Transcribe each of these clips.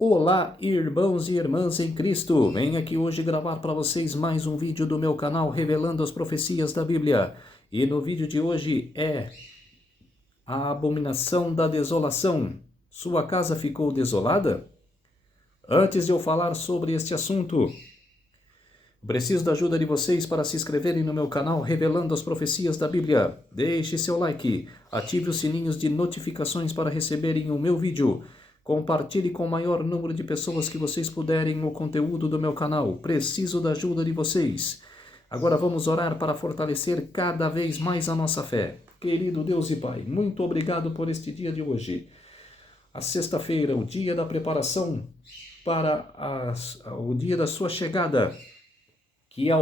Olá, irmãos e irmãs em Cristo! Venho aqui hoje gravar para vocês mais um vídeo do meu canal revelando as profecias da Bíblia. E no vídeo de hoje é a abominação da desolação. Sua casa ficou desolada? Antes de eu falar sobre este assunto, preciso da ajuda de vocês para se inscreverem no meu canal revelando as profecias da Bíblia. Deixe seu like, ative os sininhos de notificações para receberem o meu vídeo. Compartilhe com o maior número de pessoas que vocês puderem o conteúdo do meu canal. Preciso da ajuda de vocês. Agora vamos orar para fortalecer cada vez mais a nossa fé. Querido Deus e Pai, muito obrigado por este dia de hoje. A sexta-feira, o dia da preparação para o dia da sua chegada, que é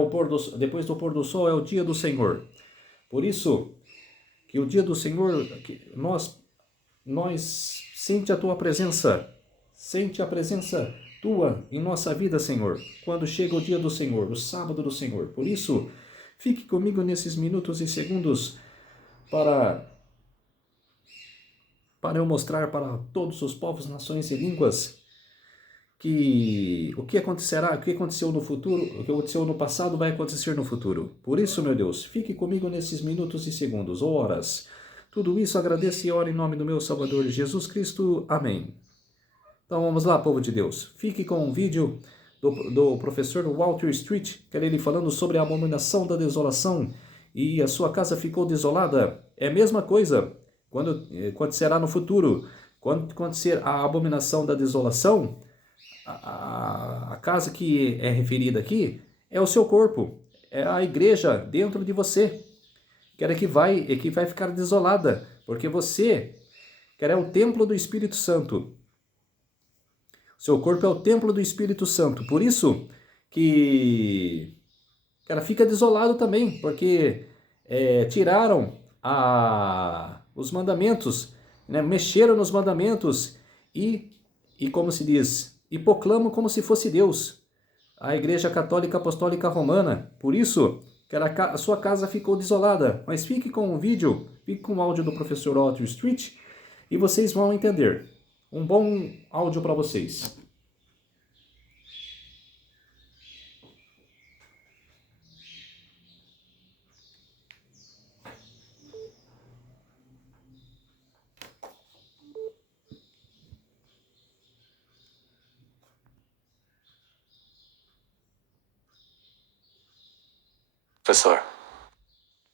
depois do pôr do sol, é o dia do Senhor. Por isso, que o dia do Senhor, que nós sente a tua presença, sente a presença tua em nossa vida, Senhor, quando chega o dia do Senhor, o sábado do Senhor. Por isso, fique comigo nesses minutos e segundos para eu mostrar para todos os povos, nações e línguas que o que acontecerá, o que aconteceu no futuro, o que aconteceu no passado vai acontecer no futuro. Por isso, meu Deus, fique comigo nesses minutos e segundos, ou horas. Tudo isso agradeço e oro em nome do meu Salvador Jesus Cristo. Amém. Então vamos lá, povo de Deus. Fique com um vídeo do professor Walter Street, que era ele falando sobre a abominação da desolação e a sua casa ficou desolada. É a mesma coisa quando acontecerá no futuro. Quando acontecer a abominação da desolação, a casa que é referida aqui é o seu corpo, é a igreja dentro de você, que vai ficar desolada, porque você, é o templo do Espírito Santo. O seu corpo é o templo do Espírito Santo, por isso que fica desolado também, porque tiraram os mandamentos, né? Mexeram nos mandamentos e como se diz, e proclamam como se fosse Deus, a Igreja Católica Apostólica Romana. Por isso, a sua casa ficou desolada. Mas fique com o vídeo, fique com o áudio do professor Walter Street e vocês vão entender. Um bom áudio para vocês. Professor,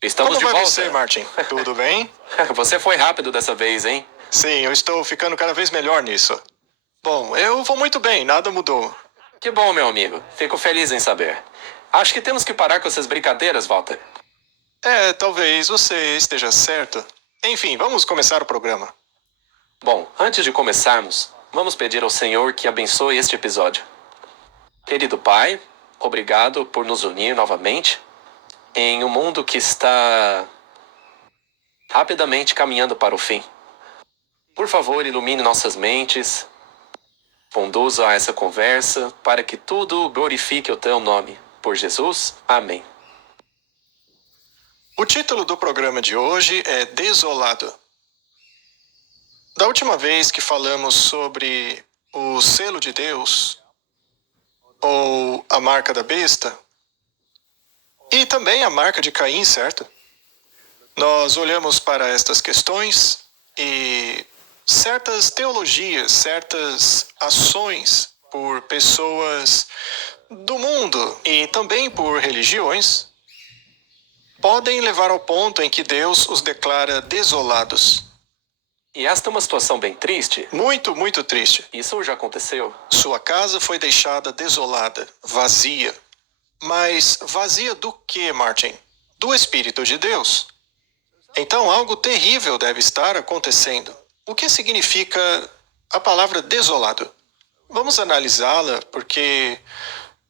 estamos de Como vai volta. você, Martin? Tudo bem? Você foi rápido dessa vez, hein? Sim, eu estou ficando cada vez melhor nisso. Bom, eu vou muito bem, nada mudou. Que bom, meu amigo. Fico feliz em saber. Acho que temos que parar com essas brincadeiras, Walter. Talvez você esteja certo. Enfim, vamos começar o programa. Bom, antes de começarmos, vamos pedir ao Senhor que abençoe este episódio. Querido Pai, obrigado por nos unir novamente em um mundo que está rapidamente caminhando para o fim. Por favor, ilumine nossas mentes, conduza a essa conversa para que tudo glorifique o teu nome. Por Jesus, amém. O título do programa de hoje é Desolado. Da última vez que falamos sobre o selo de Deus, ou a marca da besta, e também a marca de Caim, certo? Nós olhamos para estas questões e certas teologias, certas ações por pessoas do mundo e também por religiões podem levar ao ponto em que Deus os declara desolados. E esta é uma situação bem triste. Muito, muito triste. Isso já aconteceu. Sua casa foi deixada desolada, vazia. Mas vazia do que, Martin? Do Espírito de Deus. Então algo terrível deve estar acontecendo. O que significa a palavra desolado? Vamos analisá-la porque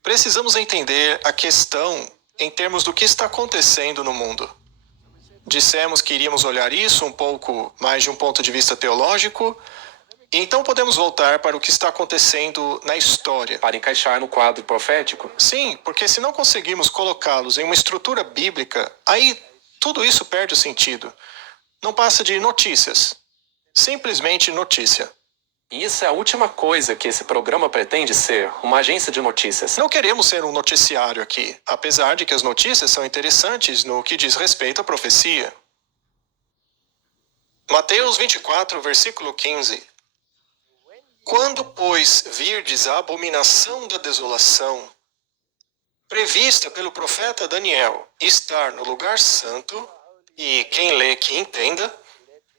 precisamos entender a questão em termos do que está acontecendo no mundo. Dissemos que iríamos olhar isso um pouco mais de um ponto de vista teológico, e então podemos voltar para o que está acontecendo na história. Para encaixar no quadro profético? Sim, porque se não conseguimos colocá-los em uma estrutura bíblica, aí tudo isso perde o sentido. Não passa de notícias. Simplesmente notícia. E isso é a última coisa que esse programa pretende ser, uma agência de notícias. Não queremos ser um noticiário aqui, apesar de que as notícias são interessantes no que diz respeito à profecia. Mateus 24, versículo 15. Quando, pois, virdes a abominação da desolação, prevista pelo profeta Daniel, estar no lugar santo, e quem lê que entenda,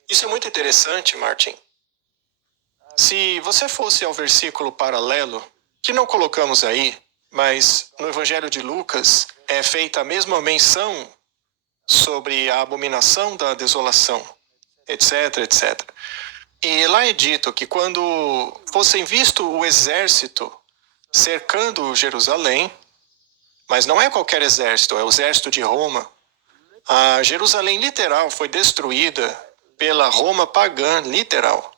isso é muito interessante, Martin. Se você fosse ao versículo paralelo, que não colocamos aí, mas no Evangelho de Lucas é feita a mesma menção sobre a abominação da desolação, etc, etc. E lá é dito que quando fossem visto o exército cercando Jerusalém, mas não é qualquer exército, é o exército de Roma, a Jerusalém literal foi destruída pela Roma pagã literal.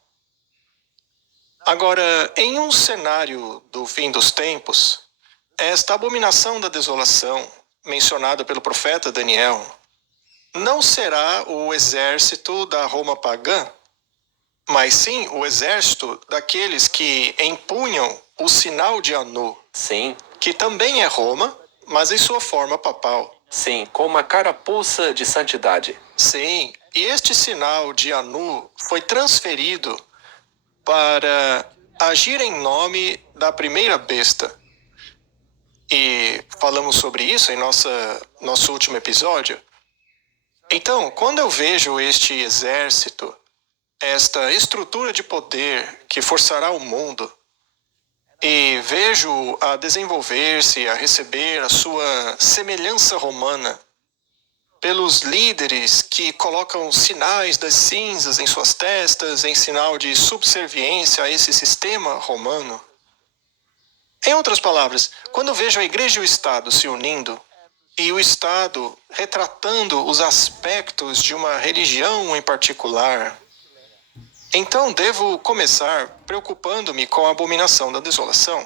Agora, em um cenário do fim dos tempos, esta abominação da desolação, mencionada pelo profeta Daniel, não será o exército da Roma pagã, mas sim o exército daqueles que empunham o sinal de Anu, Sim, que também é Roma, mas em sua forma papal. sim, com uma carapuça de santidade. Sim, e este sinal de Anu foi transferido para agir em nome da primeira besta. E falamos sobre isso em nosso último episódio. Então, quando eu vejo este exército, esta estrutura de poder que forçará o mundo, e vejo a desenvolver-se, a receber a sua semelhança romana, pelos líderes que colocam sinais das cinzas em suas testas em sinal de subserviência a esse sistema romano. Em outras palavras, quando eu vejo a igreja e o Estado se unindo, e o Estado retratando os aspectos de uma religião em particular, então devo começar preocupando-me com a abominação da desolação.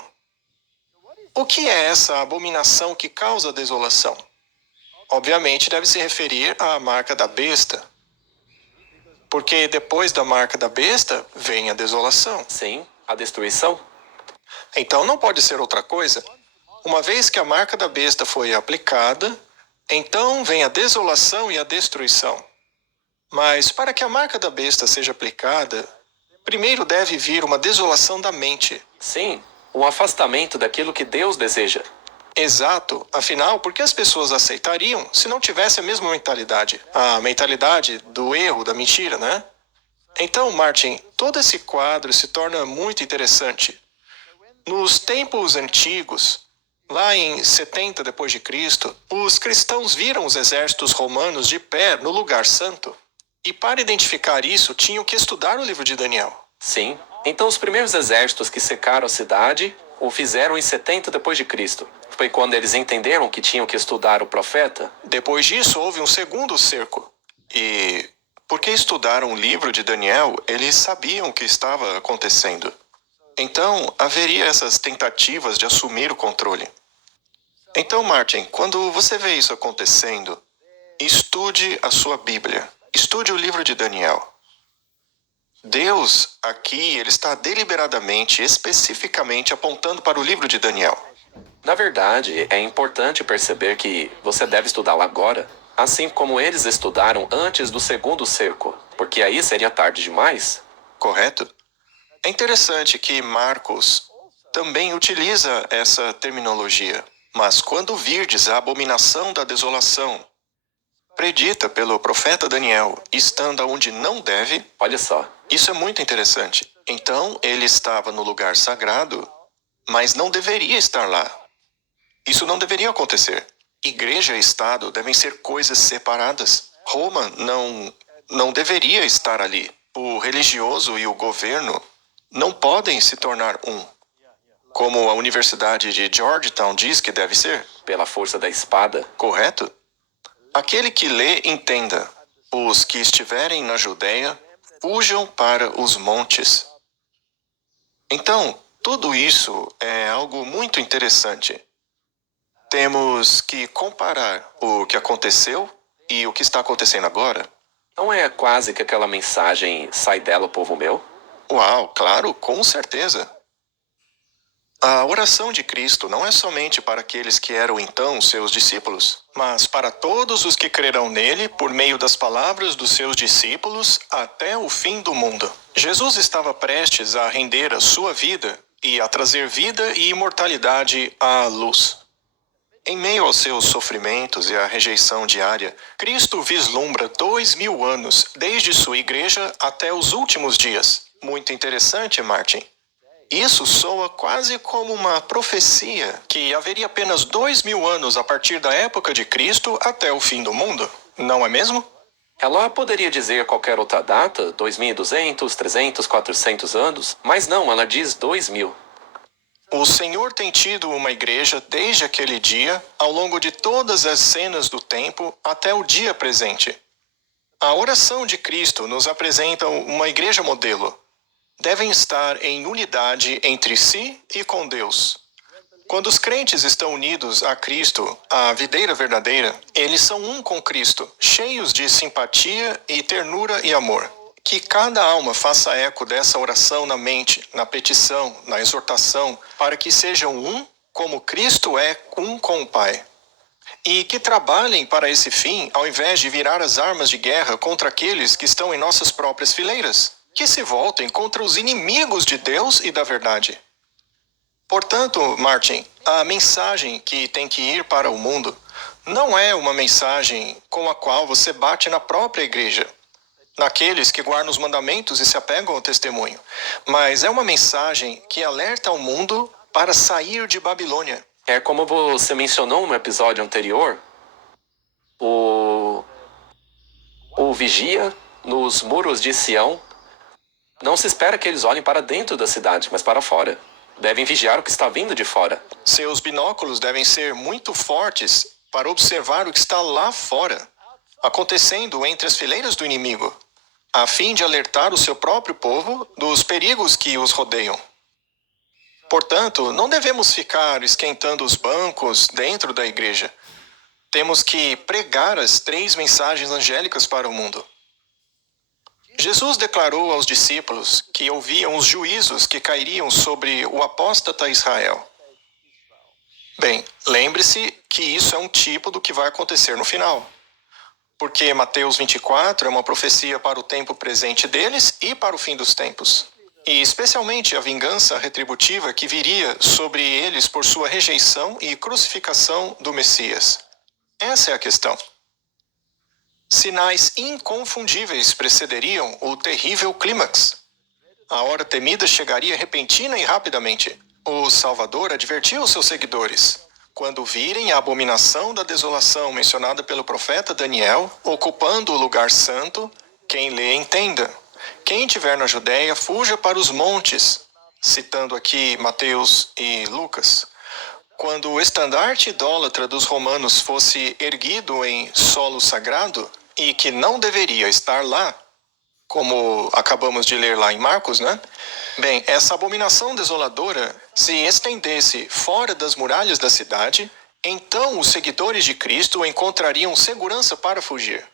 O que é essa abominação que causa a desolação? Obviamente deve se referir à marca da besta, porque depois da marca da besta vem a desolação. Sim, a destruição. Então não pode ser outra coisa. Uma vez que a marca da besta foi aplicada, então vem a desolação e a destruição. Mas para que a marca da besta seja aplicada, primeiro deve vir uma desolação da mente. Sim, um afastamento daquilo que Deus deseja. Exato. Afinal, por que as pessoas aceitariam se não tivesse a mesma mentalidade? A mentalidade do erro, da mentira, né? Então, Martin, todo esse quadro se torna muito interessante. Nos tempos antigos, lá em 70 depois de Cristo, os cristãos viram os exércitos romanos de pé no lugar santo. E para identificar isso, tinham que estudar o livro de Daniel. Sim, então os primeiros exércitos que cercaram a cidade o fizeram em 70 depois de Cristo. Foi quando eles entenderam que tinham que estudar o profeta. Depois disso, houve um segundo cerco. E porque estudaram o livro de Daniel, eles sabiam o que estava acontecendo. Então, haveria essas tentativas de assumir o controle. Então, Martin, quando você vê isso acontecendo, estude a sua Bíblia. Estude o livro de Daniel. Deus, aqui, ele está deliberadamente, especificamente apontando para o livro de Daniel. Na verdade, é importante perceber que você deve estudá-lo agora, assim como eles estudaram antes do segundo cerco, porque aí seria tarde demais. Correto? É interessante que Marcos também utiliza essa terminologia. Mas quando virdes a abominação da desolação, predita pelo profeta Daniel, estando onde não deve, Olha só, isso é muito interessante. Então, ele estava no lugar sagrado, mas não deveria estar lá. Isso não deveria acontecer. Igreja e Estado devem ser coisas separadas. Roma não deveria estar ali. O religioso e o governo não podem se tornar um. Como a Universidade de Georgetown diz que deve ser. pela força da espada. Correto? Aquele que lê, entenda. Os que estiverem na Judéia, fujam para os montes. Então, tudo isso é algo muito interessante. Temos que comparar o que aconteceu e o que está acontecendo agora. Não é quase que aquela mensagem, sai dela, povo meu? Uau, claro, com certeza. A oração de Cristo não é somente para aqueles que eram então seus discípulos, mas para todos os que crerão nele por meio das palavras dos seus discípulos até o fim do mundo. Jesus estava prestes a render a sua vida e a trazer vida e imortalidade à luz. Em meio aos seus sofrimentos e à rejeição diária, Cristo vislumbra 2000 anos desde sua igreja até os últimos dias. Muito interessante, Martin. Isso soa quase como uma profecia que haveria apenas 2000 anos a partir da época de Cristo até o fim do mundo, não é mesmo? Ela poderia dizer qualquer outra data, 2200, 300, 400 anos, mas não, ela diz 2000. O Senhor tem tido uma igreja desde aquele dia, ao longo de todas as cenas do tempo, até o dia presente. A oração de Cristo nos apresenta uma igreja modelo. Devem estar em unidade entre si e com Deus. Quando os crentes estão unidos a Cristo, a videira verdadeira, eles são um com Cristo, cheios de simpatia e ternura e amor. Que cada alma faça eco dessa oração na mente, na petição, na exortação, para que sejam um como Cristo é um com o Pai. E que trabalhem para esse fim, ao invés de virar as armas de guerra contra aqueles que estão em nossas próprias fileiras. Que se voltem contra os inimigos de Deus e da verdade. Portanto, Martin, a mensagem que tem que ir para o mundo não é uma mensagem com a qual você bate na própria igreja, naqueles que guardam os mandamentos e se apegam ao testemunho, mas é uma mensagem que alerta ao mundo para sair de Babilônia. É como você mencionou no episódio anterior, o vigia nos muros de Sião. Não se espera que eles olhem para dentro da cidade, mas para fora. Devem vigiar o que está vindo de fora. Seus binóculos devem ser muito fortes para observar o que está lá fora, acontecendo entre as fileiras do inimigo, a fim de alertar o seu próprio povo dos perigos que os rodeiam. Portanto, não devemos ficar esquentando os bancos dentro da igreja. Temos que pregar as 3 mensagens angélicas para o mundo. Jesus declarou aos discípulos que ouviam os juízos que cairiam sobre o apóstata Israel. Bem, lembre-se que isso é um tipo do que vai acontecer no final. Porque Mateus 24 é uma profecia para o tempo presente deles e para o fim dos tempos. E especialmente a vingança retributiva que viria sobre eles por sua rejeição e crucificação do Messias. Essa é a questão. Sinais inconfundíveis precederiam o terrível clímax. A hora temida chegaria repentina e rapidamente. O Salvador advertiu os seus seguidores. Quando virem a abominação da desolação mencionada pelo profeta Daniel, ocupando o lugar santo, quem lê entenda. Quem estiver na Judéia, fuja para os montes. Citando aqui Mateus e Lucas. Quando o estandarte idólatra dos romanos fosse erguido em solo sagrado, e que não deveria estar lá, como acabamos de ler lá em Marcos, né? Bem, essa abominação desoladora se estendesse fora das muralhas da cidade, então os seguidores de Cristo encontrariam segurança para fugir.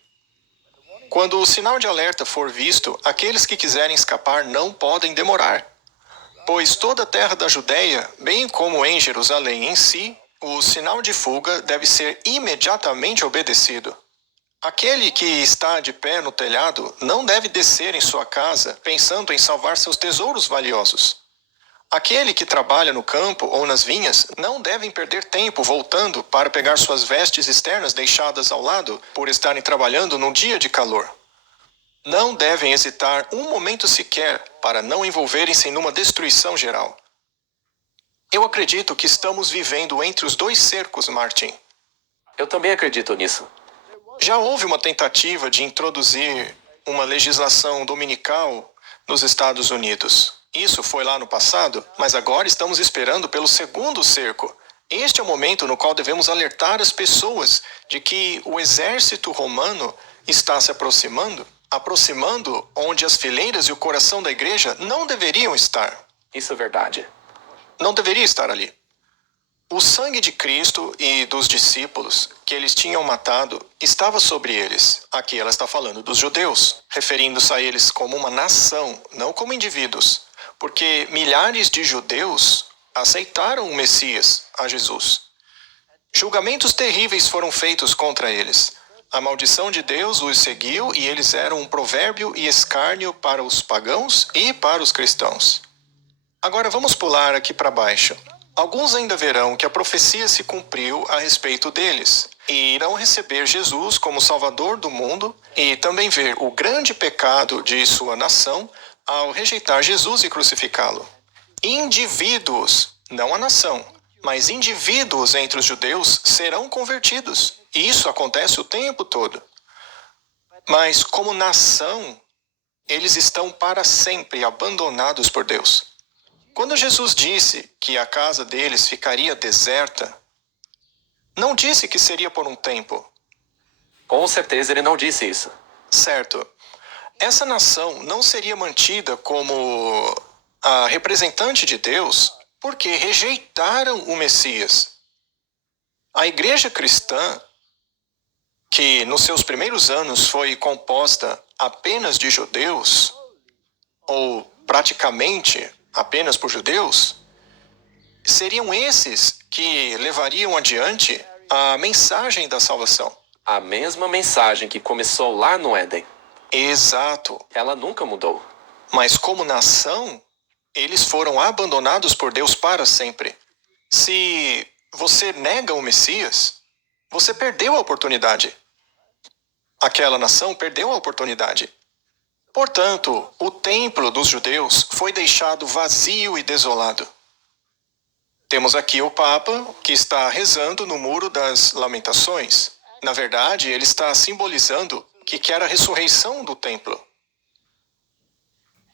Quando o sinal de alerta for visto, aqueles que quiserem escapar não podem demorar, pois toda a terra da Judéia, bem como em Jerusalém em si, o sinal de fuga deve ser imediatamente obedecido. Aquele que está de pé no telhado não deve descer em sua casa pensando em salvar seus tesouros valiosos. Aquele que trabalha no campo ou nas vinhas não deve perder tempo voltando para pegar suas vestes externas deixadas ao lado por estarem trabalhando num dia de calor. Não devem hesitar um momento sequer para não envolverem-se numa destruição geral. Eu acredito que estamos vivendo entre os 2 cercos, Martin. Eu também acredito nisso. Já houve uma tentativa de introduzir uma legislação dominical nos Estados Unidos. Isso foi lá no passado, mas agora estamos esperando pelo 2º cerco. Este é o momento no qual devemos alertar as pessoas de que o exército romano está se aproximando onde as fileiras e o coração da igreja não deveriam estar. Isso é verdade. Não deveria estar ali. O sangue de Cristo e dos discípulos que eles tinham matado estava sobre eles. Aqui ela está falando dos judeus, referindo-se a eles como uma nação, não como indivíduos, porque milhares de judeus aceitaram o Messias, a Jesus. Julgamentos terríveis foram feitos contra eles. A maldição de Deus os seguiu e eles eram um provérbio e escárnio para os pagãos e para os cristãos. Agora vamos pular aqui para baixo. Alguns ainda verão que a profecia se cumpriu a respeito deles e irão receber Jesus como Salvador do mundo e também ver o grande pecado de sua nação ao rejeitar Jesus e crucificá-lo. Indivíduos, não a nação, mas indivíduos entre os judeus serão convertidos. E isso acontece o tempo todo. Mas como nação, eles estão para sempre abandonados por Deus. Quando Jesus disse que a casa deles ficaria deserta, não disse que seria por um tempo. Com certeza ele não disse isso. Certo. Essa nação não seria mantida como a representante de Deus porque rejeitaram o Messias. A igreja cristã, que nos seus primeiros anos foi composta apenas de judeus, ou praticamente apenas por judeus, seriam esses que levariam adiante a mensagem da salvação. A mesma mensagem que começou lá no Éden. Exato. Ela nunca mudou. Mas como nação, eles foram abandonados por Deus para sempre. Se você nega o Messias, você perdeu a oportunidade. Aquela nação perdeu a oportunidade. Portanto, o templo dos judeus foi deixado vazio e desolado. Temos aqui o Papa, que está rezando no Muro das Lamentações. Na verdade, ele está simbolizando que quer a ressurreição do templo.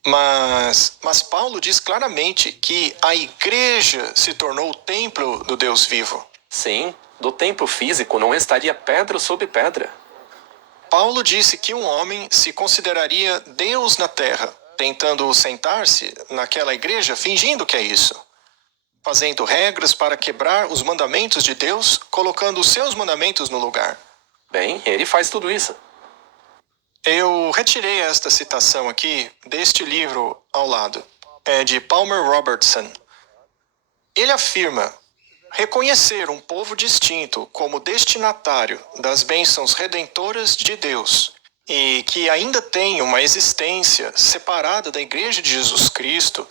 Mas Paulo diz claramente que a igreja se tornou o templo do Deus vivo. Sim, do templo físico não estaria pedra sobre pedra. Paulo disse que um homem se consideraria Deus na terra, tentando sentar-se naquela igreja fingindo que é isso, fazendo regras para quebrar os mandamentos de Deus, colocando os seus mandamentos no lugar. Bem, ele faz tudo isso. Eu retirei esta citação aqui deste livro ao lado. É de Palmer Robertson. Ele afirma: reconhecer um povo distinto como destinatário das bênçãos redentoras de Deus e que ainda tem uma existência separada da Igreja de Jesus Cristo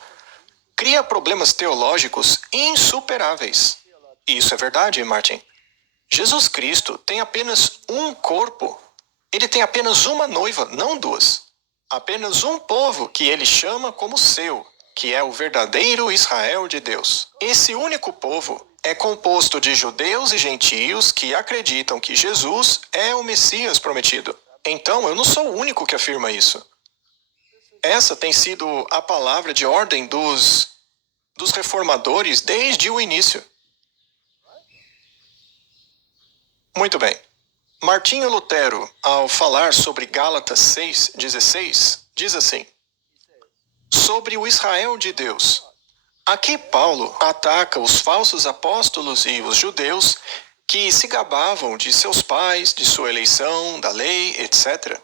cria problemas teológicos insuperáveis. E isso é verdade, Martin. Jesus Cristo tem apenas um corpo. Ele tem apenas uma noiva, não duas. Apenas um povo que ele chama como seu, que é o verdadeiro Israel de Deus. Esse único povo é composto de judeus e gentios que acreditam que Jesus é o Messias prometido. Então, eu não sou o único que afirma isso. Essa tem sido a palavra de ordem dos reformadores desde o início. Muito bem. Martinho Lutero, ao falar sobre Gálatas 6,16, diz assim: sobre o Israel de Deus. Aqui Paulo ataca os falsos apóstolos e os judeus que se gabavam de seus pais, de sua eleição, da lei, etc.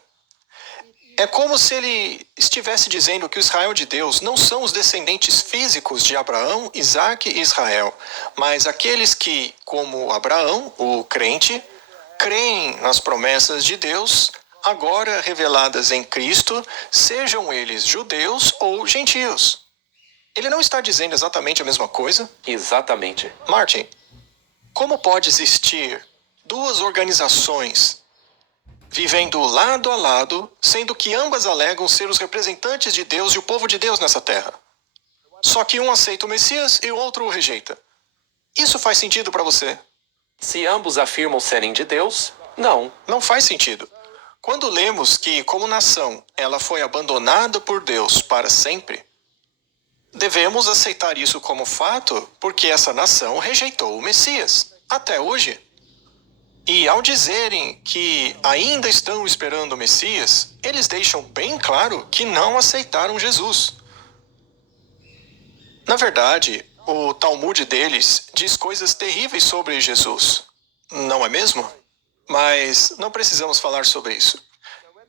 É como se ele estivesse dizendo que o Israel de Deus não são os descendentes físicos de Abraão, Isaque e Israel, mas aqueles que, como Abraão, o crente, creem nas promessas de Deus, agora reveladas em Cristo, sejam eles judeus ou gentios. Ele não está dizendo exatamente a mesma coisa? Exatamente. Martin, como pode existir duas organizações vivendo lado a lado, sendo que ambas alegam ser os representantes de Deus e o povo de Deus nessa terra? Só que um aceita o Messias e o outro o rejeita. Isso faz sentido para você? Se ambos afirmam serem de Deus, não. Não faz sentido. Quando lemos que, como nação, ela foi abandonada por Deus para sempre, devemos aceitar isso como fato porque essa nação rejeitou o Messias, até hoje. E ao dizerem que ainda estão esperando o Messias, eles deixam bem claro que não aceitaram Jesus. Na verdade, O Talmud deles diz coisas terríveis sobre Jesus, não é mesmo? Mas não precisamos falar sobre isso.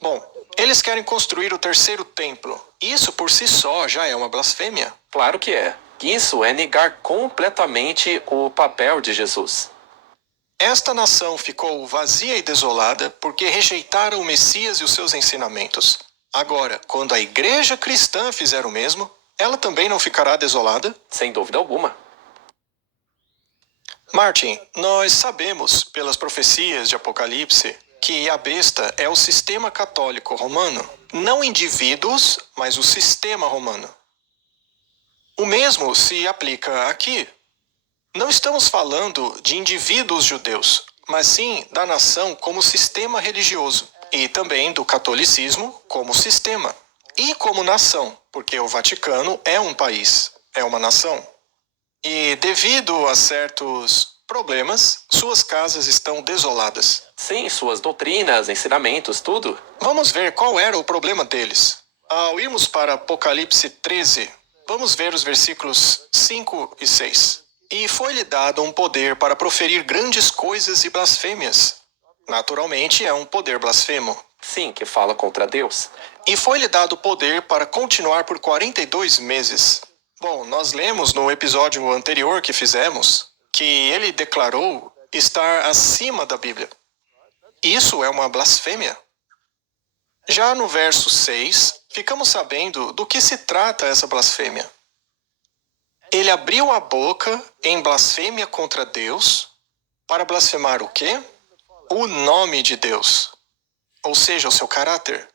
Bom, eles querem construir o terceiro templo. Isso por si só já é uma blasfêmia. Claro que é. Isso é negar completamente o papel de Jesus. Esta nação ficou vazia e desolada porque rejeitaram o Messias e os seus ensinamentos. Agora, quando a igreja cristã fizer o mesmo, ela também não ficará desolada? Sem dúvida alguma. Martin, nós sabemos, pelas profecias de Apocalipse, que a besta é o sistema católico romano. Não indivíduos, mas o sistema romano. O mesmo se aplica aqui. Não estamos falando de indivíduos judeus, mas sim da nação como sistema religioso, e também do catolicismo como sistema, e como nação, porque o Vaticano é um país, é uma nação. E devido a certos problemas, suas casas estão desoladas. Sim, suas doutrinas, ensinamentos, tudo. Vamos ver qual era o problema deles. Ao irmos para Apocalipse 13, vamos ver os versículos 5 e 6. E foi-lhe dado um poder para proferir grandes coisas e blasfêmias. Naturalmente, é um poder blasfemo. Sim, que fala contra Deus. E foi-lhe dado poder para continuar por 42 meses. Bom, nós lemos no episódio anterior que fizemos que ele declarou estar acima da Bíblia. Isso é uma blasfêmia. Já no verso 6, ficamos sabendo do que se trata essa blasfêmia. Ele abriu a boca em blasfêmia contra Deus para blasfemar o quê? O nome de Deus, ou seja, o seu caráter.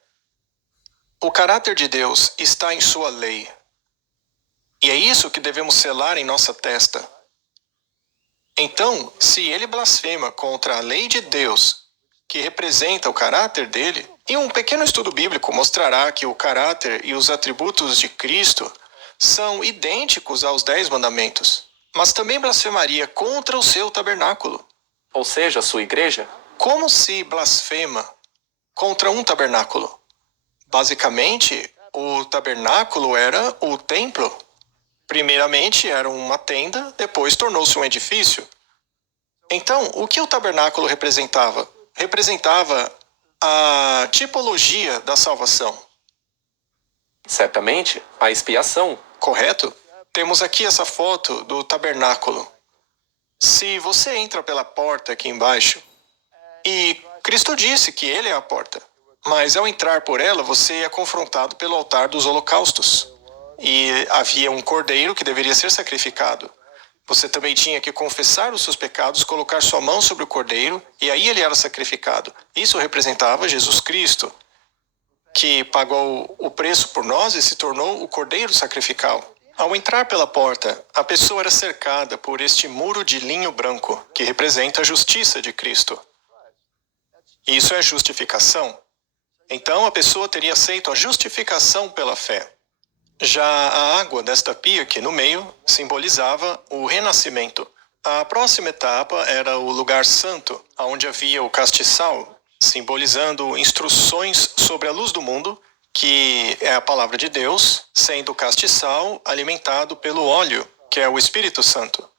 O caráter de Deus está em sua lei. E é isso que devemos selar em nossa testa. Então, se ele blasfema contra a lei de Deus, que representa o caráter dele, e um pequeno estudo bíblico mostrará que o caráter e os atributos de Cristo são idênticos aos 10 mandamentos, mas também blasfemaria contra o seu tabernáculo. Ou seja, sua igreja. Como se blasfema contra um tabernáculo? Basicamente, o tabernáculo era o templo. Primeiramente era uma tenda, depois tornou-se um edifício. Então, o que o tabernáculo representava? Representava a tipologia da salvação. Certamente, a expiação. Correto? Temos aqui essa foto do tabernáculo. Se você entra pela porta aqui embaixo, e Cristo disse que ele é a porta, mas ao entrar por ela, você é confrontado pelo altar dos holocaustos. E havia um cordeiro que deveria ser sacrificado. Você também tinha que confessar os seus pecados, colocar sua mão sobre o cordeiro, e aí ele era sacrificado. Isso representava Jesus Cristo, que pagou o preço por nós e se tornou o cordeiro sacrificial. Ao entrar pela porta, a pessoa era cercada por este muro de linho branco, que representa a justiça de Cristo. Isso é justificação. Então a pessoa teria aceito a justificação pela fé. Já a água desta pia aqui no meio simbolizava o renascimento. A próxima etapa era o lugar santo, onde havia o castiçal, simbolizando instruções sobre a luz do mundo, que é a palavra de Deus, sendo o castiçal alimentado pelo óleo, que é o Espírito Santo.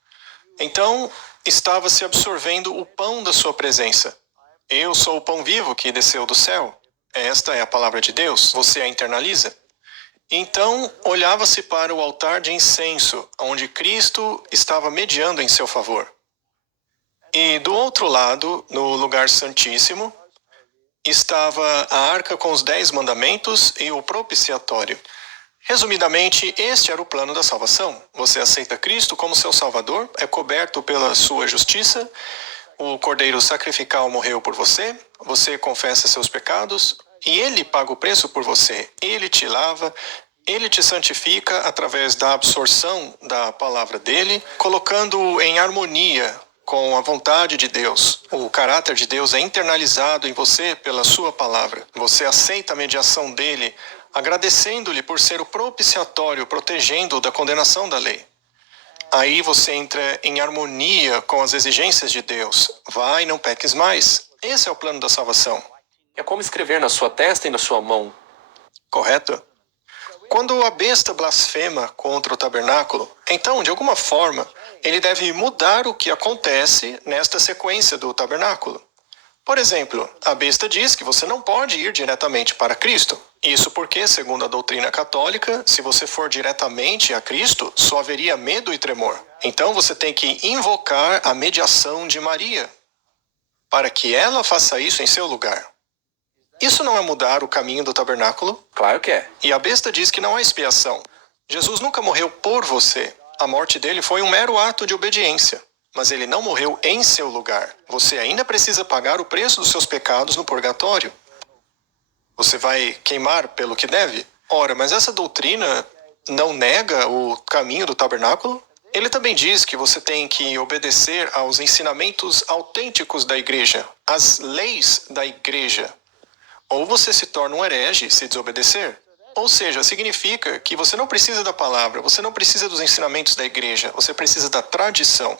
Então, estava se absorvendo o pão da sua presença. Eu sou o pão vivo que desceu do céu. Esta é a palavra de Deus, você a internaliza. Então, olhava-se para o altar de incenso, onde Cristo estava mediando em seu favor. E do outro lado, no lugar santíssimo, estava a arca com os 10 mandamentos e o propiciatório. Resumidamente, este era o plano da salvação. Você aceita Cristo como seu Salvador, é coberto pela sua justiça, o cordeiro sacrificial morreu por você, você confessa seus pecados, e ele paga o preço por você. Ele te lava, ele te santifica através da absorção da palavra dele, colocando em harmonia com a vontade de Deus. O caráter de Deus é internalizado em você pela sua palavra. Você aceita a mediação dele, agradecendo-lhe por ser o propiciatório, protegendo-o da condenação da lei. Aí você entra em harmonia com as exigências de Deus. Vai e não peques mais. Esse é o plano da salvação. É como escrever na sua testa e na sua mão. Correto? Quando a besta blasfema contra o tabernáculo, então, de alguma forma, ele deve mudar o que acontece nesta sequência do tabernáculo. Por exemplo, a besta diz que você não pode ir diretamente para Cristo. Isso porque, segundo a doutrina católica, se você for diretamente a Cristo, só haveria medo e tremor. Então você tem que invocar a mediação de Maria, para que ela faça isso em seu lugar. Isso não é mudar o caminho do tabernáculo? Claro que é. E a besta diz que não há expiação. Jesus nunca morreu por você. A morte dele foi um mero ato de obediência. Mas ele não morreu em seu lugar. Você ainda precisa pagar o preço dos seus pecados no purgatório. Você vai queimar pelo que deve? Ora, mas essa doutrina não nega o caminho do tabernáculo? Ele também diz que você tem que obedecer aos ensinamentos autênticos da igreja, às leis da igreja. Ou você se torna um herege se desobedecer. Ou seja, significa que você não precisa da palavra, você não precisa dos ensinamentos da igreja, você precisa da tradição.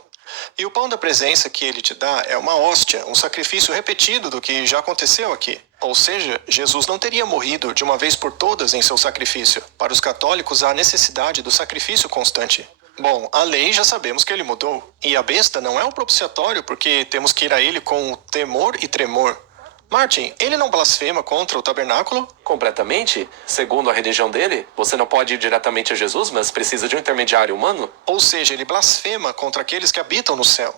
E o pão da presença que ele te dá é uma hóstia, um sacrifício repetido do que já aconteceu aqui. Ou seja, Jesus não teria morrido de uma vez por todas em seu sacrifício. Para os católicos, há necessidade do sacrifício constante. Bom, a lei já sabemos que ele mudou. E a besta não é um propiciatório porque temos que ir a ele com temor e tremor. Martin, ele não blasfema contra o tabernáculo? Completamente? Segundo a religião dele, você não pode ir diretamente a Jesus, mas precisa de um intermediário humano? Ou seja, ele blasfema contra aqueles que habitam no céu.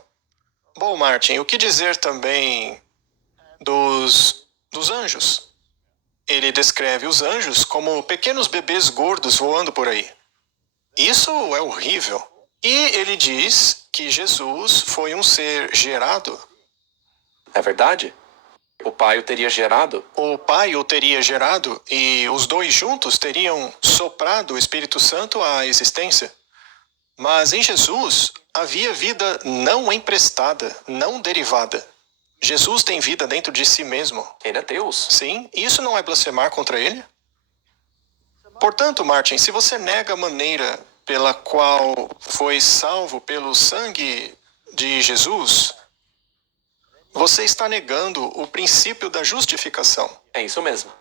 Bom, Martin, o que dizer também dos anjos? Ele descreve os anjos como pequenos bebês gordos voando por aí. Isso é horrível. E ele diz que Jesus foi um ser gerado. É verdade? O pai o teria gerado? O Pai o teria gerado e os dois juntos teriam soprado o Espírito Santo à existência. Mas em Jesus havia vida não emprestada, não derivada. Jesus tem vida dentro de si mesmo. Ele é Deus. Sim, isso não é blasfemar contra ele? Portanto, Martin, se você nega a maneira pela qual foi salvo pelo sangue de Jesus, você está negando o princípio da justificação. É isso mesmo.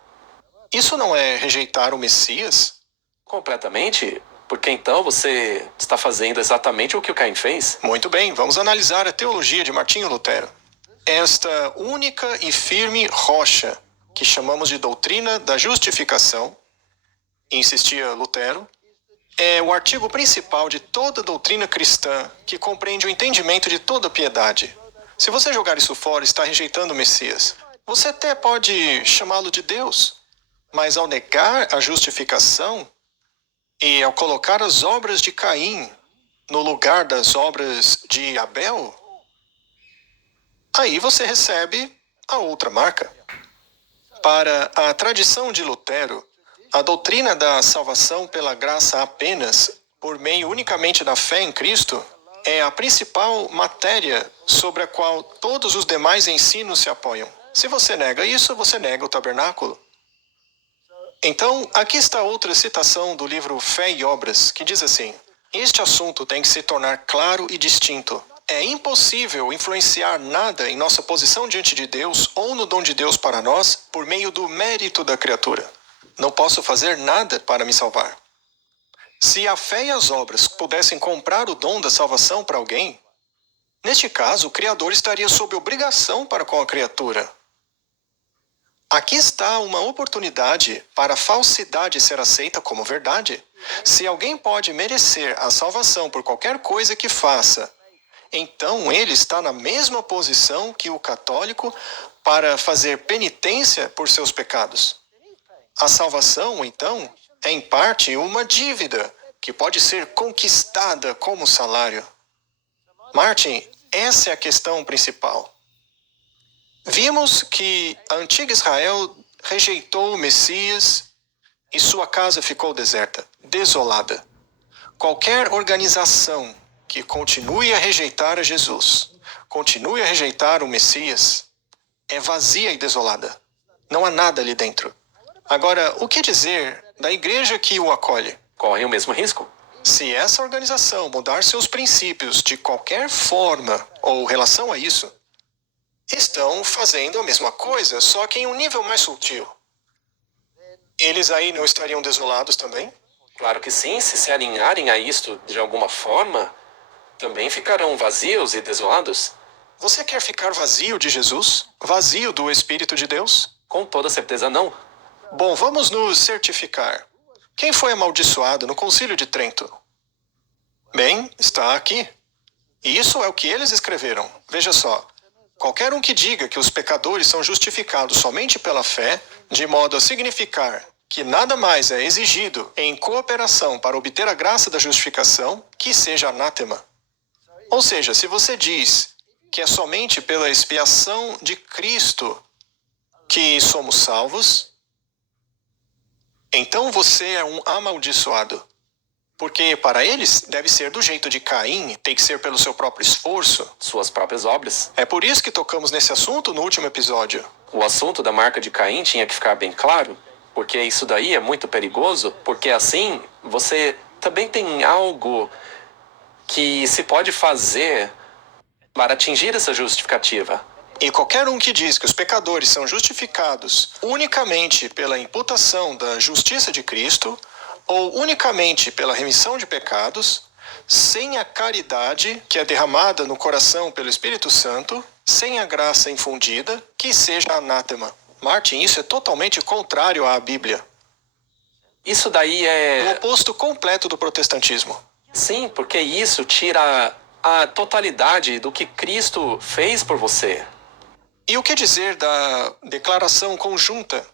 Isso não é rejeitar o Messias? Completamente? Porque então você está fazendo exatamente o que o Caim fez? Muito bem, vamos analisar a teologia de Martinho Lutero. Esta única e firme rocha, que chamamos de doutrina da justificação, insistia Lutero, é o artigo principal de toda doutrina cristã que compreende o entendimento de toda piedade. Se você jogar isso fora, está rejeitando o Messias. Você até pode chamá-lo de Deus, mas ao negar a justificação e ao colocar as obras de Caim no lugar das obras de Abel, aí você recebe a outra marca. Para a tradição de Lutero, a doutrina da salvação pela graça apenas, por meio unicamente da fé em Cristo, é a principal matéria sobre a qual todos os demais ensinos se apoiam. Se você nega isso, você nega o tabernáculo. Então, aqui está outra citação do livro Fé e Obras, que diz assim: este assunto tem que se tornar claro e distinto. É impossível influenciar nada em nossa posição diante de Deus ou no dom de Deus para nós por meio do mérito da criatura. Não posso fazer nada para me salvar. Se a fé e as obras pudessem comprar o dom da salvação para alguém, neste caso, o Criador estaria sob obrigação para com a criatura. Aqui está uma oportunidade para a falsidade ser aceita como verdade. Se alguém pode merecer a salvação por qualquer coisa que faça, então ele está na mesma posição que o católico para fazer penitência por seus pecados. A salvação, então, é em parte uma dívida que pode ser conquistada como salário. Martin, essa é a questão principal. Vimos que a antiga Israel rejeitou o Messias e sua casa ficou deserta, desolada. Qualquer organização que continue a rejeitar a Jesus, continue a rejeitar o Messias, é vazia e desolada. Não há nada ali dentro. Agora, o que dizer da igreja que o acolhe? Correm o mesmo risco. Se essa organização mudar seus princípios de qualquer forma ou relação a isso, estão fazendo a mesma coisa, só que em um nível mais sutil. Eles aí não estariam desolados também? Claro que sim, se se alinharem a isto de alguma forma, também ficarão vazios e desolados. Você quer ficar vazio de Jesus? Vazio do Espírito de Deus? Com toda certeza não. Bom, vamos nos certificar. Quem foi amaldiçoado no Concílio de Trento? Bem, está aqui. E isso é o que eles escreveram. Veja só. Qualquer um que diga que os pecadores são justificados somente pela fé, de modo a significar que nada mais é exigido em cooperação para obter a graça da justificação, que seja anátema. Ou seja, se você diz que é somente pela expiação de Cristo que somos salvos, então você é um amaldiçoado. Porque para eles deve ser do jeito de Caim, tem que ser pelo seu próprio esforço. Suas próprias obras. É por isso que tocamos nesse assunto no último episódio. O assunto da marca de Caim tinha que ficar bem claro, porque isso daí é muito perigoso, porque assim você também tem algo que se pode fazer para atingir essa justificativa. E qualquer um que diz que os pecadores são justificados unicamente pela imputação da justiça de Cristo, ou unicamente pela remissão de pecados, sem a caridade que é derramada no coração pelo Espírito Santo, sem a graça infundida, que seja anátema. Martin, isso é totalmente contrário à Bíblia. Isso daí O é... oposto completo do protestantismo. Sim, porque isso tira a totalidade do que Cristo fez por você. E o que dizer da declaração conjunta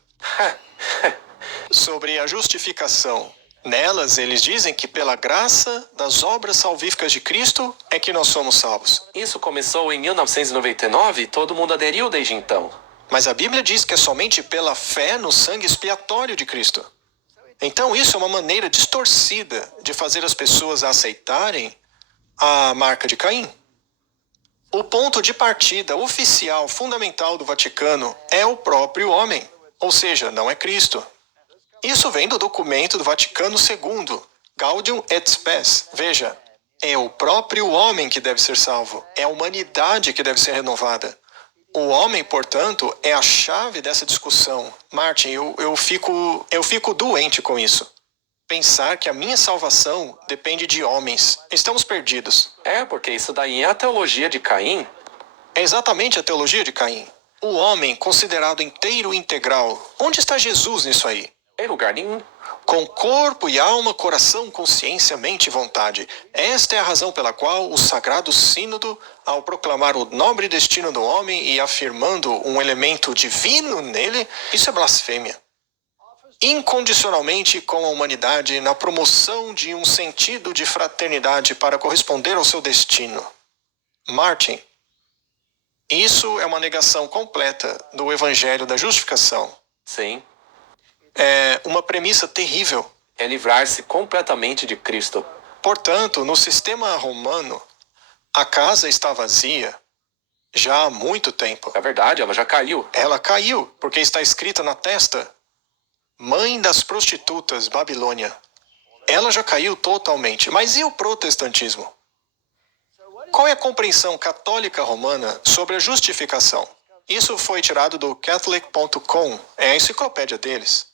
sobre a justificação? Nelas, eles dizem que pela graça das obras salvíficas de Cristo é que nós somos salvos. Isso começou em 1999 e todo mundo aderiu desde então. Mas a Bíblia diz que é somente pela fé no sangue expiatório de Cristo. Então isso é uma maneira distorcida de fazer as pessoas aceitarem a marca de Caim. O ponto de partida oficial fundamental do Vaticano é o próprio homem, ou seja, não é Cristo. Isso vem do documento do Vaticano II, Gaudium et Spes. Veja, é o próprio homem que deve ser salvo, é a humanidade que deve ser renovada. O homem, portanto, é a chave dessa discussão. Martin, eu fico doente com isso. Pensar que a minha salvação depende de homens. Estamos perdidos. É, porque isso daí é a teologia de Caim. É exatamente a teologia de Caim. O homem considerado inteiro e integral. Onde está Jesus nisso aí? Em lugar nenhum. Com corpo e alma, coração, consciência, mente e vontade. Esta é a razão pela qual o Sagrado Sínodo, ao proclamar o nobre destino do homem e afirmando um elemento divino nele, isso é blasfêmia. Incondicionalmente com a humanidade na promoção de um sentido de fraternidade para corresponder ao seu destino. Martin, isso é uma negação completa do Evangelho da Justificação. Sim. É uma premissa terrível. É livrar-se completamente de Cristo. Portanto, no sistema romano, a casa está vazia já há muito tempo. É verdade, ela já caiu. Ela caiu, porque está escrita na testa: Mãe das prostitutas, Babilônia. Ela já caiu totalmente. Mas e o protestantismo? Qual é a compreensão católica romana sobre a justificação? Isso foi tirado do Catholic.com, é a enciclopédia deles.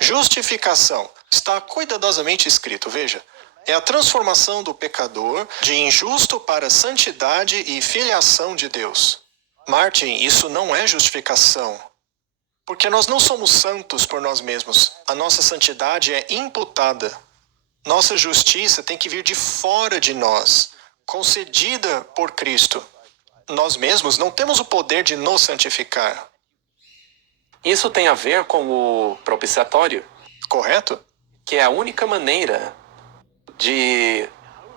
Justificação está cuidadosamente escrito, veja. É a transformação do pecador de injusto para santidade e filiação de Deus. Martin, isso não é justificação. Porque nós não somos santos por nós mesmos. A nossa santidade é imputada. Nossa justiça tem que vir de fora de nós, concedida por Cristo. Nós mesmos não temos o poder de nos santificar. Isso tem a ver com o propiciatório, Correto? que é a única maneira de...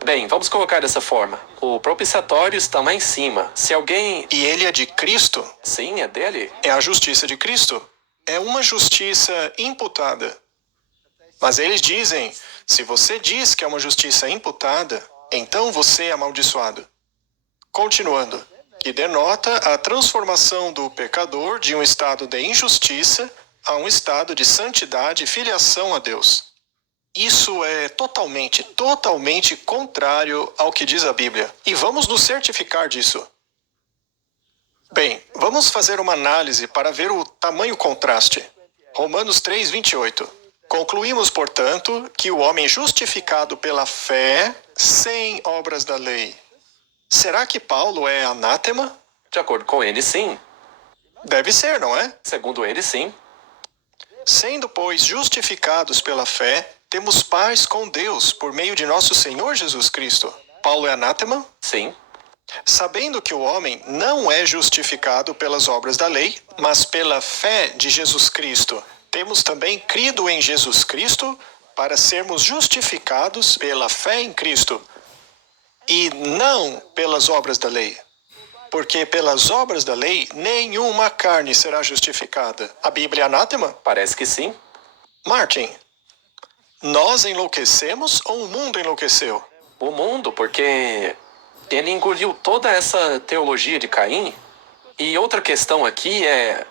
Bem, vamos colocar dessa forma. O propiciatório está lá em cima. Se alguém... E ele é de Cristo? Sim, é dele. É a justiça de Cristo. É uma justiça imputada. Mas eles dizem, se você diz que é uma justiça imputada, então você é amaldiçoado. Continuando, que denota a transformação do pecador de um estado de injustiça a um estado de santidade e filiação a Deus. Isso é totalmente contrário ao que diz a Bíblia. E vamos nos certificar disso. Bem, vamos fazer uma análise para ver o tamanho contraste. Romanos 3, 28. Concluímos, portanto, que o homem justificado pela fé, sem obras da lei. Será que Paulo é anátema? De acordo com ele, sim. Deve ser, não é? Segundo ele, sim. Sendo, pois, justificados pela fé, temos paz com Deus por meio de nosso Senhor Jesus Cristo. Paulo é anátema? Sim. Sabendo que o homem não é justificado pelas obras da lei, mas pela fé de Jesus Cristo. Temos também crido em Jesus Cristo para sermos justificados pela fé em Cristo e não pelas obras da lei. Porque pelas obras da lei, nenhuma carne será justificada. A Bíblia é anátema? Parece que sim. Martin, nós enlouquecemos ou o mundo enlouqueceu? O mundo, porque ele engoliu toda essa teologia de Caim. E outra questão aqui é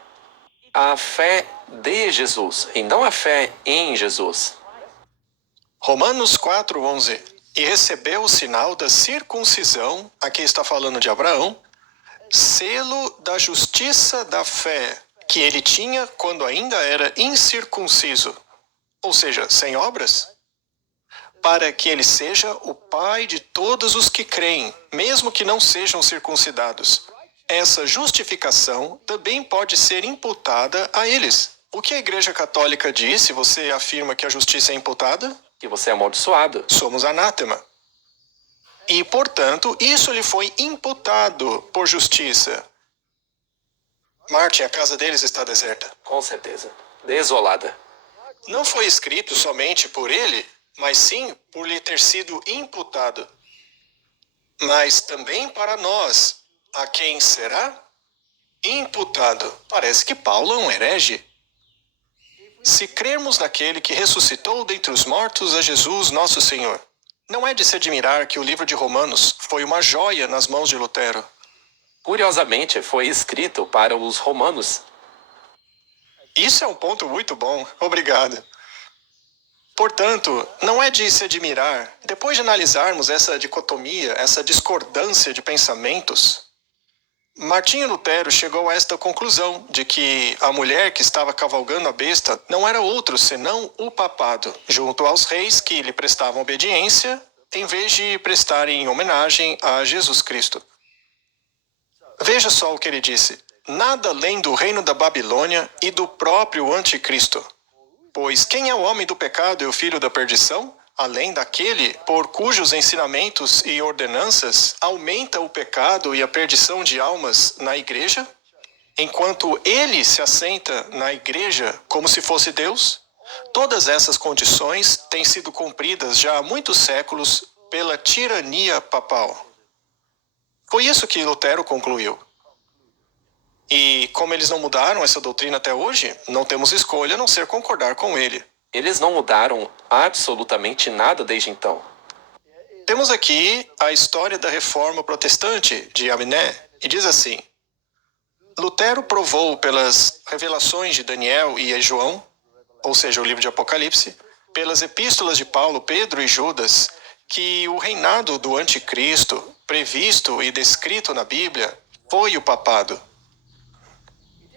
a fé de Jesus, e não a fé em Jesus. Romanos 4, 11. E recebeu o sinal da circuncisão, aqui está falando de Abraão, selo da justiça da fé, que ele tinha quando ainda era incircunciso, ou seja, sem obras, para que ele seja o pai de todos os que creem, mesmo que não sejam circuncidados. Essa justificação também pode ser imputada a eles. O que a Igreja Católica diz se você afirma que a justiça é imputada? Que você é amaldiçoado. Somos anátema. E, portanto, isso lhe foi imputado por justiça. Martin, a casa deles está deserta. Com certeza. Desolada. Não foi escrito somente por ele, mas sim por lhe ter sido imputado. Mas também para nós, a quem será imputado. Parece que Paulo é um herege. Se crermos naquele que ressuscitou dentre os mortos a Jesus, nosso Senhor, não é de se admirar que o livro de Romanos foi uma joia nas mãos de Lutero. Curiosamente, foi escrito para os romanos. Isso é um ponto muito bom. Obrigado. Portanto, não é de se admirar, depois de analisarmos essa dicotomia, essa discordância de pensamentos, Martinho Lutero chegou a esta conclusão de que a mulher que estava cavalgando a besta não era outro senão o papado, junto aos reis que lhe prestavam obediência, em vez de prestarem homenagem a Jesus Cristo. Veja só o que ele disse: nada além do reino da Babilônia e do próprio anticristo. Pois quem é o homem do pecado e o filho da perdição? Além daquele por cujos ensinamentos e ordenanças aumenta o pecado e a perdição de almas na igreja, enquanto ele se assenta na igreja como se fosse Deus, todas essas condições têm sido cumpridas já há muitos séculos pela tirania papal. Foi isso que Lutero concluiu. E como eles não mudaram essa doutrina até hoje, não temos escolha a não ser concordar com ele. Eles não mudaram absolutamente nada desde então. Temos aqui a história da Reforma Protestante de Amiens, e diz assim: Lutero provou pelas revelações de Daniel e João, ou seja, o livro de Apocalipse, pelas epístolas de Paulo, Pedro e Judas, que o reinado do anticristo, previsto e descrito na Bíblia, foi o papado.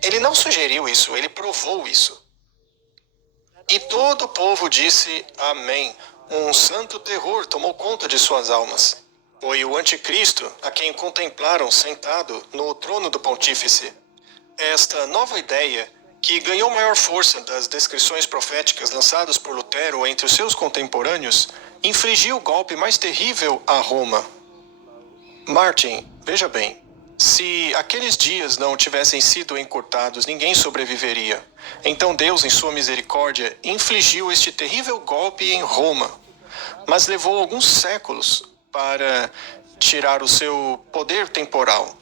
Ele não sugeriu isso, ele provou isso. E todo o povo disse amém. Um santo terror tomou conta de suas almas. Foi o anticristo a quem contemplaram sentado no trono do pontífice. Esta nova ideia, que ganhou maior força das descrições proféticas lançadas por Lutero entre os seus contemporâneos, infligiu o golpe mais terrível a Roma. Martin, veja bem, se aqueles dias não tivessem sido encurtados, ninguém sobreviveria. Então Deus, em sua misericórdia, infligiu este terrível golpe em Roma, mas levou alguns séculos para tirar o seu poder temporal.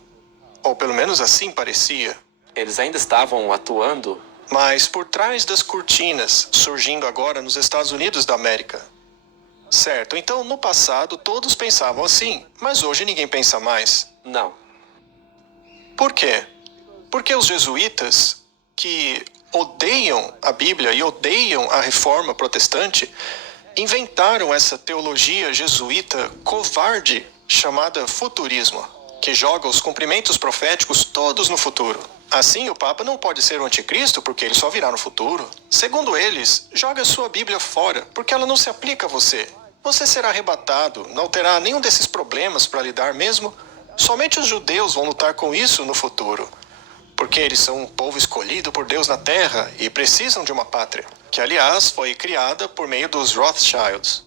Ou pelo menos assim parecia. Eles ainda estavam atuando. Mas por trás das cortinas, surgindo agora nos Estados Unidos da América. Certo, então no passado todos pensavam assim, mas hoje ninguém pensa mais. Não. Por quê? Porque os jesuítas, que odeiam a Bíblia e odeiam a Reforma Protestante, inventaram essa teologia jesuíta covarde chamada futurismo, que joga os cumprimentos proféticos todos no futuro. Assim, o Papa não pode ser o anticristo porque ele só virá no futuro. Segundo eles, joga sua Bíblia fora porque ela não se aplica a você. Você será arrebatado, não terá nenhum desses problemas para lidar mesmo. Somente os judeus vão lutar com isso no futuro. Porque eles são um povo escolhido por Deus na terra e precisam de uma pátria, que aliás foi criada por meio dos Rothschilds.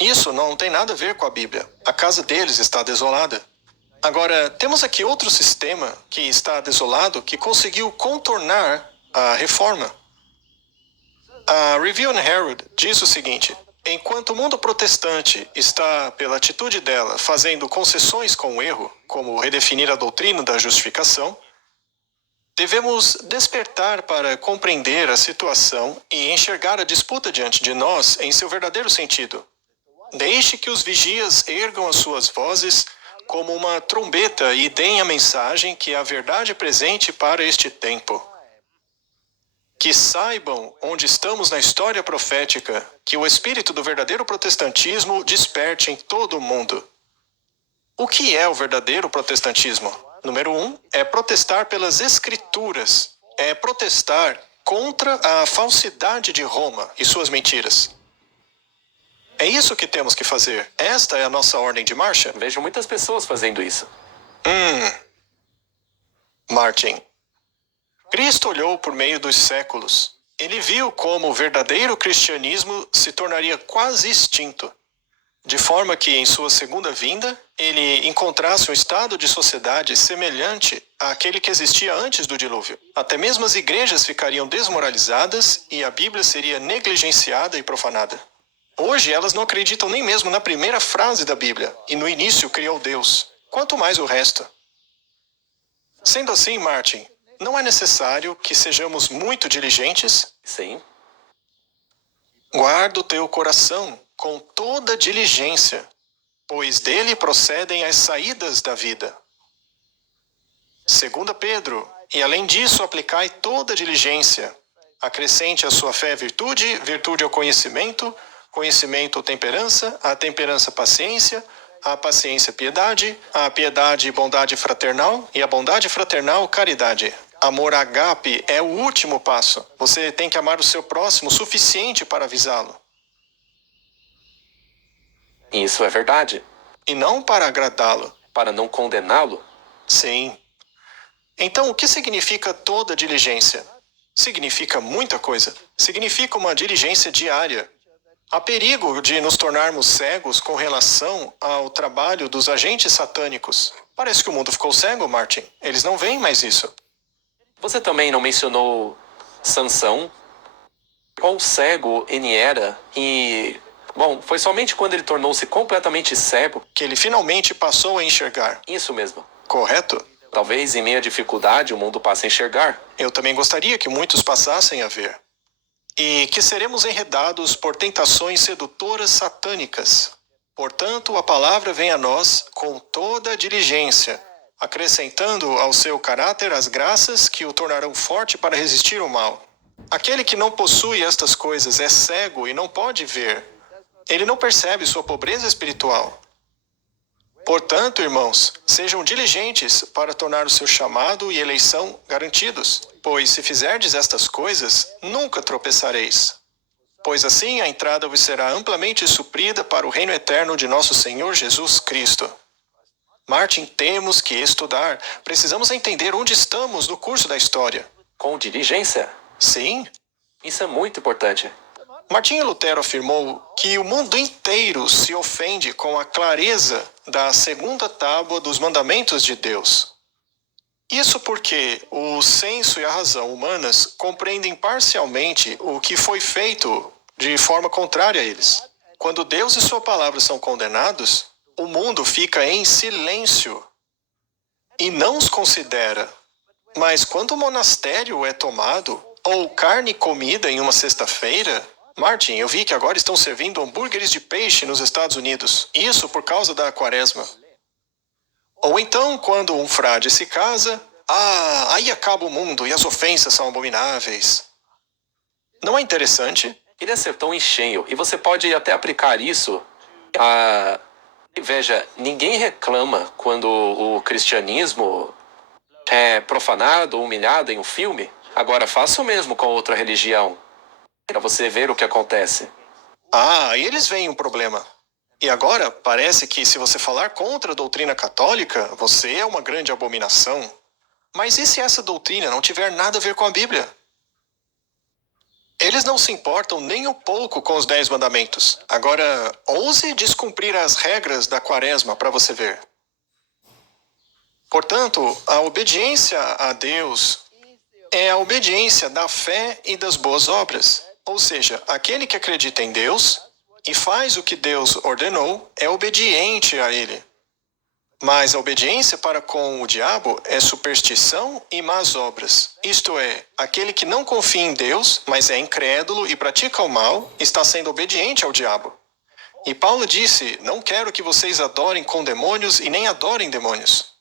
Isso não tem nada a ver com a Bíblia. A casa deles está desolada. Agora, temos aqui outro sistema que está desolado que conseguiu contornar a reforma. A Review and Herald diz o seguinte: enquanto o mundo protestante está, pela atitude dela, fazendo concessões com o erro, como redefinir a doutrina da justificação, devemos despertar para compreender a situação e enxergar a disputa diante de nós em seu verdadeiro sentido. Deixe que os vigias ergam as suas vozes como uma trombeta e deem a mensagem que é a verdade presente para este tempo. Que saibam onde estamos na história profética, que o espírito do verdadeiro protestantismo desperte em todo o mundo. O que é o verdadeiro protestantismo? Número 1, é protestar pelas escrituras. É protestar contra a falsidade de Roma e suas mentiras. É isso que temos que fazer. Esta é a nossa ordem de marcha. Vejo muitas pessoas fazendo isso. Martin. Cristo olhou por meio dos séculos. Ele viu como o verdadeiro cristianismo se tornaria quase extinto, de forma que, em sua segunda vinda, ele encontrasse um estado de sociedade semelhante àquele que existia antes do dilúvio. Até mesmo as igrejas ficariam desmoralizadas e a Bíblia seria negligenciada e profanada. Hoje, elas não acreditam nem mesmo na primeira frase da Bíblia, e no início criou Deus, quanto mais o resto. Sendo assim, Martin, não é necessário que sejamos muito diligentes? Sim. Guarda o teu coração com toda diligência, pois dele procedem as saídas da vida. 2 Pedro, e além disso aplicai toda diligência. Acrescente à sua fé virtude, virtude ao conhecimento, conhecimento temperança, a temperança paciência, a paciência piedade, a piedade bondade fraternal e a bondade fraternal caridade. Amor agape é o último passo. Você tem que amar o seu próximo o suficiente para avisá-lo. Isso é verdade. E não para agradá-lo. Para não condená-lo? Sim. Então, o que significa toda diligência? Significa muita coisa. Significa uma diligência diária. Há perigo de nos tornarmos cegos com relação ao trabalho dos agentes satânicos. Parece que o mundo ficou cego, Martin. Eles não veem mais isso. Você também não mencionou Sansão? Quão cego ele era e... Bom, foi somente quando ele tornou-se completamente cego que ele finalmente passou a enxergar. Isso mesmo. Correto? Talvez em meio à dificuldade o mundo passe a enxergar. Eu também gostaria que muitos passassem a ver. E que seremos enredados por tentações sedutoras satânicas. Portanto, a palavra vem a nós com toda a diligência, acrescentando ao seu caráter as graças que o tornarão forte para resistir ao mal. Aquele que não possui estas coisas é cego e não pode ver. Ele não percebe sua pobreza espiritual. Portanto, irmãos, sejam diligentes para tornar o seu chamado e eleição garantidos, pois se fizerdes estas coisas, nunca tropeçareis. Pois assim a entrada vos será amplamente suprida para o reino eterno de nosso Senhor Jesus Cristo. Martin, temos que estudar. Precisamos entender onde estamos no curso da história. Com diligência? Sim. Isso é muito importante. Martinho Lutero afirmou que o mundo inteiro se ofende com a clareza da segunda tábua dos mandamentos de Deus. Isso porque o senso e a razão humanas compreendem parcialmente o que foi feito de forma contrária a eles. Quando Deus e sua palavra são condenados, o mundo fica em silêncio e não os considera. Mas quando o monastério é tomado, ou carne comida em uma sexta-feira... Martin, eu vi que agora estão servindo hambúrgueres de peixe nos Estados Unidos. Isso por causa da quaresma. Ou então, quando um frade se casa, aí acaba o mundo e as ofensas são abomináveis. Não é interessante? Ele acertou em cheio, e você pode até aplicar isso a... Veja, ninguém reclama quando o cristianismo é profanado ou humilhado em um filme, agora faça o mesmo com outra religião, para você ver o que acontece. Ah, e eles veem um problema. E agora, parece que se você falar contra a doutrina católica, você é uma grande abominação. Mas e se essa doutrina não tiver nada a ver com a Bíblia? Eles não se importam nem um pouco com os 10 mandamentos. Agora, ouse descumprir as regras da quaresma para você ver. Portanto, a obediência a Deus é a obediência da fé e das boas obras. Ou seja, aquele que acredita em Deus e faz o que Deus ordenou é obediente a Ele. Mas a obediência para com o diabo é superstição e más obras. Isto é, aquele que não confia em Deus, mas é incrédulo e pratica o mal, está sendo obediente ao diabo. E Paulo disse, não quero que vocês adorem com demônios e nem adorem demônios.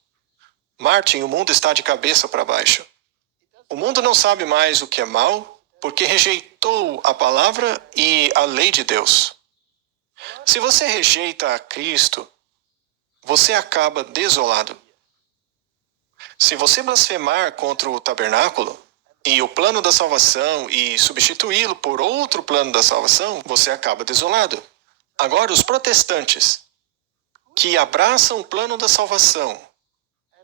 Martin, o mundo está de cabeça para baixo. O mundo não sabe mais o que é mal, porque rejeitou a palavra e a lei de Deus. Se você rejeita a Cristo, você acaba desolado. Se você blasfemar contra o tabernáculo e o plano da salvação e substituí-lo por outro plano da salvação, você acaba desolado. Agora, os protestantes que abraçam o plano da salvação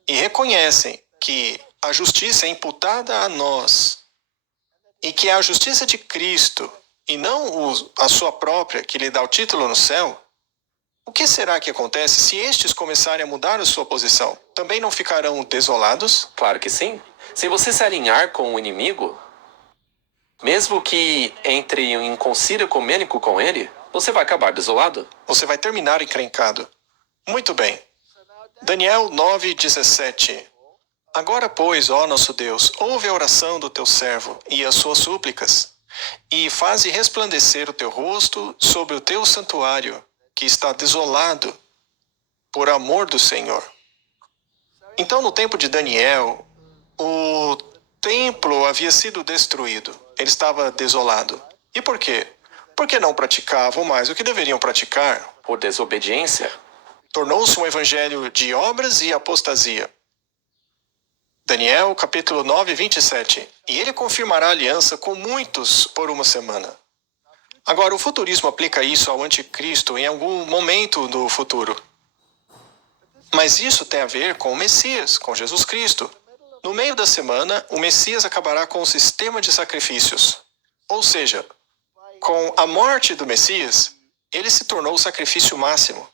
e reconhecem que a justiça é imputada a nós e que é a justiça de Cristo e não a sua própria que lhe dá o título no céu, o que será que acontece se estes começarem a mudar a sua posição? Também não ficarão desolados? Claro que sim. Se você se alinhar com o inimigo, mesmo que entre em concílio ecumênico com ele, você vai acabar desolado. Você vai terminar encrencado. Muito bem. Daniel 9:17. Agora, pois, ó nosso Deus, ouve a oração do teu servo e as suas súplicas, e faze resplandecer o teu rosto sobre o teu santuário, que está desolado, por amor do Senhor. Então, no tempo de Daniel, o templo havia sido destruído. Ele estava desolado. E por quê? Porque não praticavam mais o que deveriam praticar. Por desobediência. Tornou-se um evangelho de obras e apostasia. Daniel, capítulo 9, 27. E ele confirmará a aliança com muitos por uma semana. Agora, o futurismo aplica isso ao anticristo em algum momento do futuro. Mas isso tem a ver com o Messias, com Jesus Cristo. No meio da semana, o Messias acabará com o sistema de sacrifícios. Ou seja, com a morte do Messias, ele se tornou o sacrifício máximo.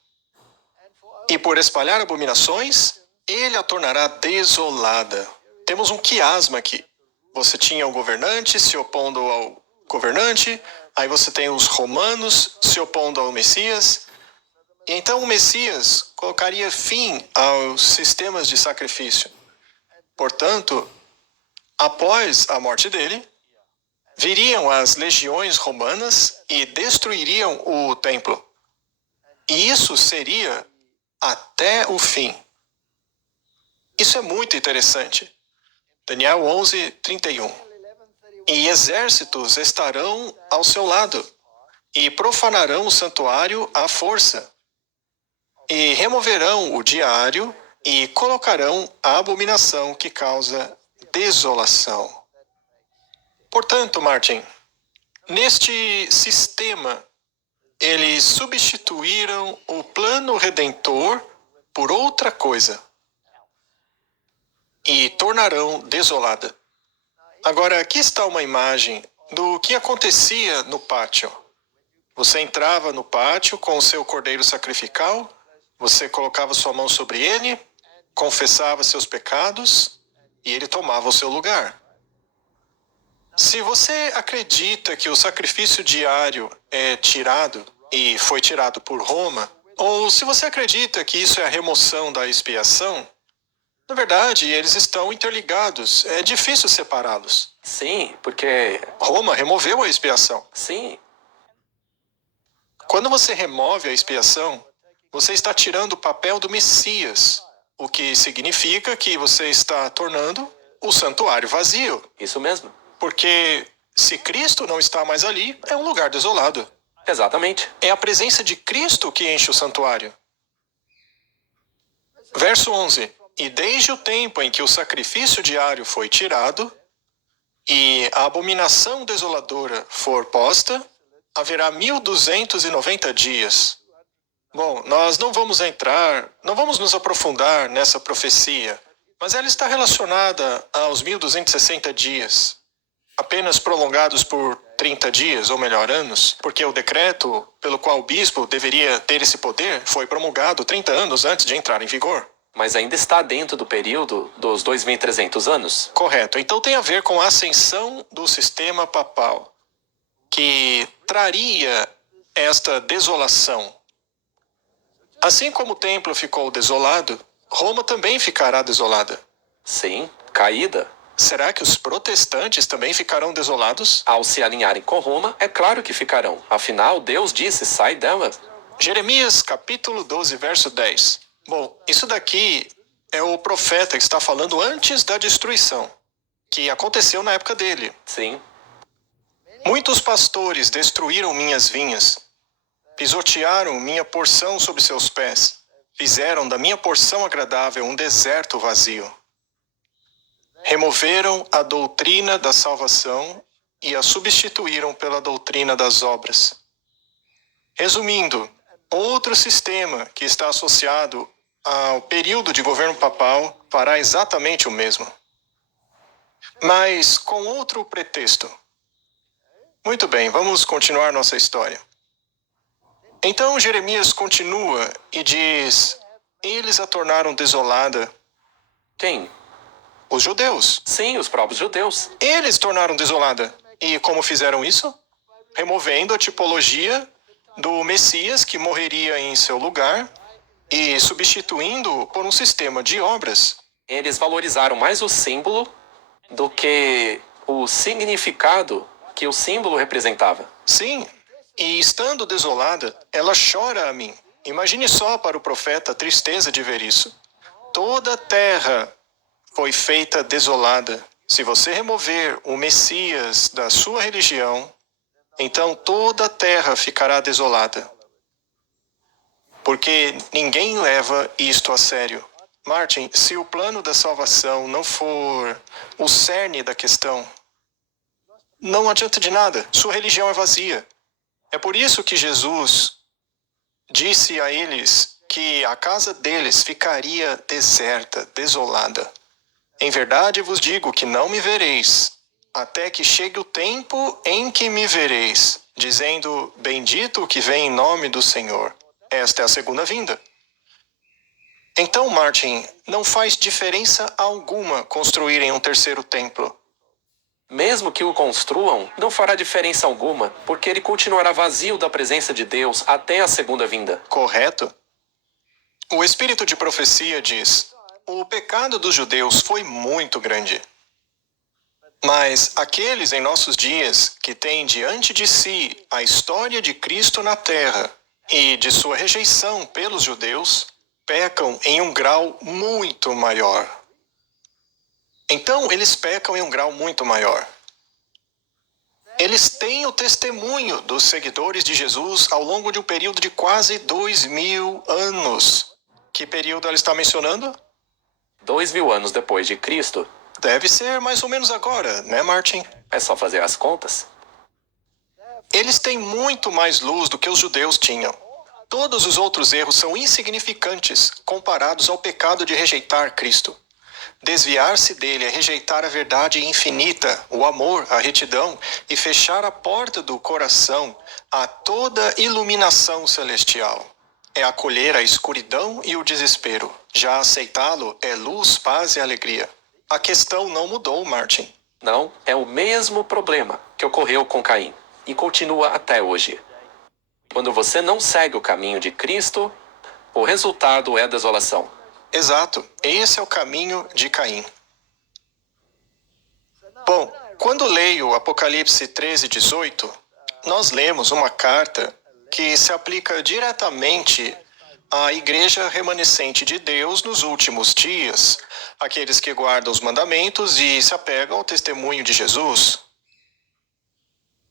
E por espalhar abominações, ele a tornará desolada. Temos um quiasma aqui. Você tinha o governante se opondo ao governante, aí você tem os romanos se opondo ao Messias. E então o Messias colocaria fim aos sistemas de sacrifício. Portanto, após a morte dele, viriam as legiões romanas e destruiriam o templo. E isso seria até o fim. Isso é muito interessante. Daniel 11, 31. E exércitos estarão ao seu lado, e profanarão o santuário à força, e removerão o diário, e colocarão a abominação que causa desolação. Portanto, Martin, neste sistema, eles substituíram o plano redentor por outra coisa, e tornarão desolada. Agora, aqui está uma imagem do que acontecia no pátio. Você entrava no pátio com o seu cordeiro sacrificial, você colocava sua mão sobre ele, confessava seus pecados e ele tomava o seu lugar. Se você acredita que o sacrifício diário é tirado e foi tirado por Roma, ou se você acredita que isso é a remoção da expiação, na verdade, eles estão interligados. É difícil separá-los. Sim, porque... Roma removeu a expiação. Sim. Quando você remove a expiação, você está tirando o papel do Messias, o que significa que você está tornando o santuário vazio. Isso mesmo. Porque se Cristo não está mais ali, é um lugar desolado. Exatamente. É a presença de Cristo que enche o santuário. Verso 11. E desde o tempo em que o sacrifício diário foi tirado e a abominação desoladora for posta, haverá 1290 dias. Bom, nós não vamos nos aprofundar nessa profecia, mas ela está relacionada aos 1260 dias, apenas prolongados por 30 dias, ou melhor, anos, porque o decreto pelo qual o bispo deveria ter esse poder foi promulgado 30 anos antes de entrar em vigor. Mas ainda está dentro do período dos 2.300 anos? Correto. Então tem a ver com a ascensão do sistema papal, que traria esta desolação. Assim como o templo ficou desolado, Roma também ficará desolada. Sim, caída. Será que os protestantes também ficarão desolados? Ao se alinharem com Roma, é claro que ficarão. Afinal, Deus disse, sai dela. Jeremias capítulo 12, verso 10. Bom, isso daqui é o profeta que está falando antes da destruição, que aconteceu na época dele. Sim. Muitos pastores destruíram minhas vinhas, pisotearam minha porção sob seus pés, fizeram da minha porção agradável um deserto vazio. Removeram a doutrina da salvação e a substituíram pela doutrina das obras. Resumindo, outro sistema que está associado ao período de governo papal fará exatamente o mesmo, mas com outro pretexto. Muito bem, vamos continuar nossa história. Então Jeremias continua e diz: eles a tornaram desolada. Quem? Os judeus. Sim, os próprios judeus. Eles tornaram desolada. E como fizeram isso? Removendo a tipologia do Messias que morreria em seu lugar e substituindo por um sistema de obras. Eles valorizaram mais o símbolo do que o significado que o símbolo representava. Sim, e estando desolada, ela chora a mim. Imagine só para o profeta a tristeza de ver isso. Toda a terra foi feita desolada. Se você remover o Messias da sua religião, então toda a terra ficará desolada. Porque ninguém leva isto a sério. Martin, se o plano da salvação não for o cerne da questão, não adianta de nada. Sua religião é vazia. É por isso que Jesus disse a eles que a casa deles ficaria deserta, desolada. Em verdade vos digo que não me vereis, até que chegue o tempo em que me vereis, dizendo, bendito o que vem em nome do Senhor. Esta é a segunda vinda. Então, Martin, não faz diferença alguma construírem um terceiro templo. Mesmo que o construam, não fará diferença alguma, porque ele continuará vazio da presença de Deus até a segunda vinda. Correto? O espírito de profecia diz: o pecado dos judeus foi muito grande. Mas aqueles em nossos dias que têm diante de si a história de Cristo na terra e de sua rejeição pelos judeus, pecam em um grau muito maior. Então, eles pecam em um grau muito maior. Eles têm o testemunho dos seguidores de Jesus ao longo de um período de quase 2000 anos. Que período ela está mencionando? 2.000 anos depois de Cristo. Deve ser mais ou menos agora, né, Martin? É só fazer as contas. Eles têm muito mais luz do que os judeus tinham. Todos os outros erros são insignificantes comparados ao pecado de rejeitar Cristo. Desviar-se dele é rejeitar a verdade infinita, o amor, a retidão e fechar a porta do coração a toda iluminação celestial. É acolher a escuridão e o desespero. Já aceitá-lo é luz, paz e alegria. A questão não mudou, Martin. Não, é o mesmo problema que ocorreu com Caim e continua até hoje. Quando você não segue o caminho de Cristo, o resultado é a desolação. Exato, esse é o caminho de Caim. Bom, quando leio Apocalipse 13:18, nós lemos uma carta que se aplica diretamente à igreja remanescente de Deus nos últimos dias, aqueles que guardam os mandamentos e se apegam ao testemunho de Jesus.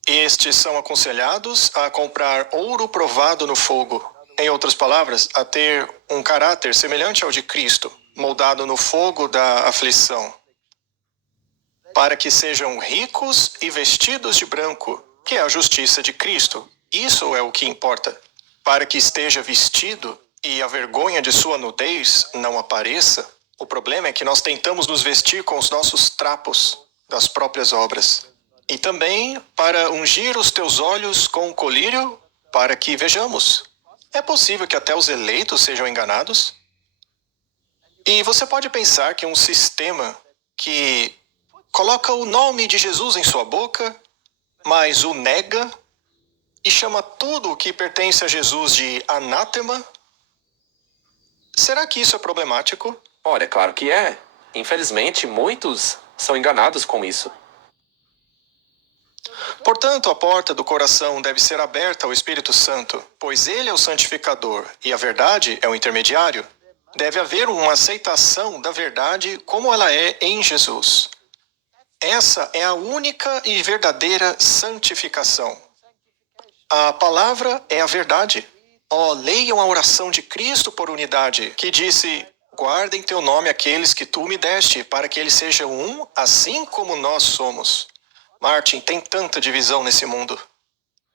Estes são aconselhados a comprar ouro provado no fogo, Em outras palavras, a ter um caráter semelhante ao de Cristo, moldado no fogo da aflição, para que sejam ricos e vestidos de branco, que é a justiça de Cristo. Isso é o que importa. Para que esteja vestido e a vergonha de sua nudez não apareça. O problema é que nós tentamos nos vestir com os nossos trapos das próprias obras. E também para ungir os teus olhos com colírio, para que vejamos. É possível que até os eleitos sejam enganados? E você pode pensar que um sistema que coloca o nome de Jesus em sua boca, mas o nega e chama tudo o que pertence a Jesus de anátema, será que isso é problemático? Olha, claro que é. Infelizmente, muitos são enganados com isso. Portanto, a porta do coração deve ser aberta ao Espírito Santo, pois ele é o santificador e a verdade é o intermediário. Deve haver uma aceitação da verdade como ela é em Jesus. Essa é a única e verdadeira santificação. A palavra é a verdade. Leiam a oração de Cristo por unidade, que disse: guardem teu nome aqueles que tu me deste, para que eles sejam um, assim como nós somos. Martin, tem tanta divisão nesse mundo.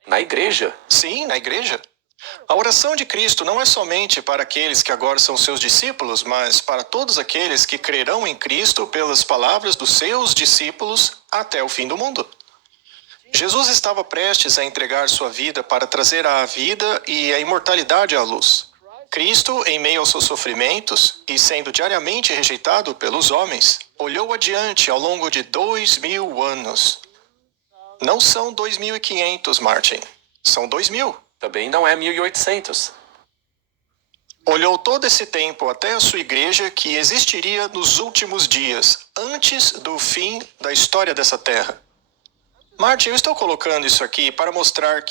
Na igreja? Sim, na igreja. A oração de Cristo não é somente para aqueles que agora são seus discípulos, mas para todos aqueles que crerão em Cristo pelas palavras dos seus discípulos até o fim do mundo. Jesus estava prestes a entregar sua vida para trazer a vida e a imortalidade à luz. Cristo, em meio aos seus sofrimentos e sendo diariamente rejeitado pelos homens, olhou adiante ao longo de 2000 anos. Não são 2500, Martin. São 2000. Também não é 1800. Olhou todo esse tempo até a sua igreja que existiria nos últimos dias, antes do fim da história dessa terra. Martin, eu estou colocando isso aqui para mostrar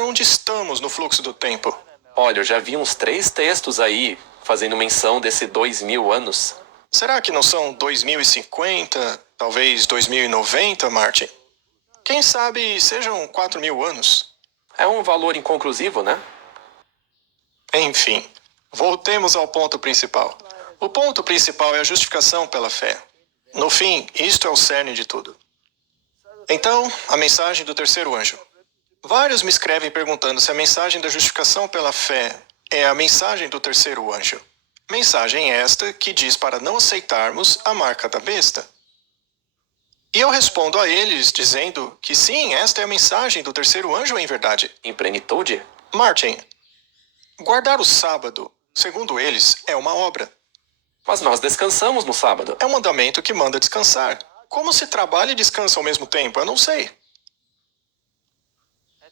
onde estamos no fluxo do tempo. Olha, eu já vi uns 3 textos aí fazendo menção desse 2000 anos. Será que não são 2050, talvez 2090, Martin? Quem sabe sejam 4000 anos? É um valor inconclusivo, né? Enfim, voltemos ao ponto principal. O ponto principal é a justificação pela fé. No fim, isto é o cerne de tudo. Então, a mensagem do terceiro anjo. Vários me escrevem perguntando se a mensagem da justificação pela fé é a mensagem do terceiro anjo. Mensagem esta que diz para não aceitarmos a marca da besta. E eu respondo a eles dizendo que sim, esta é a mensagem do terceiro anjo em verdade. Em plenitude? Martin, guardar o sábado, segundo eles, é uma obra. Mas nós descansamos no sábado. É um mandamento que manda descansar. Como se trabalha e descansa ao mesmo tempo? Eu não sei.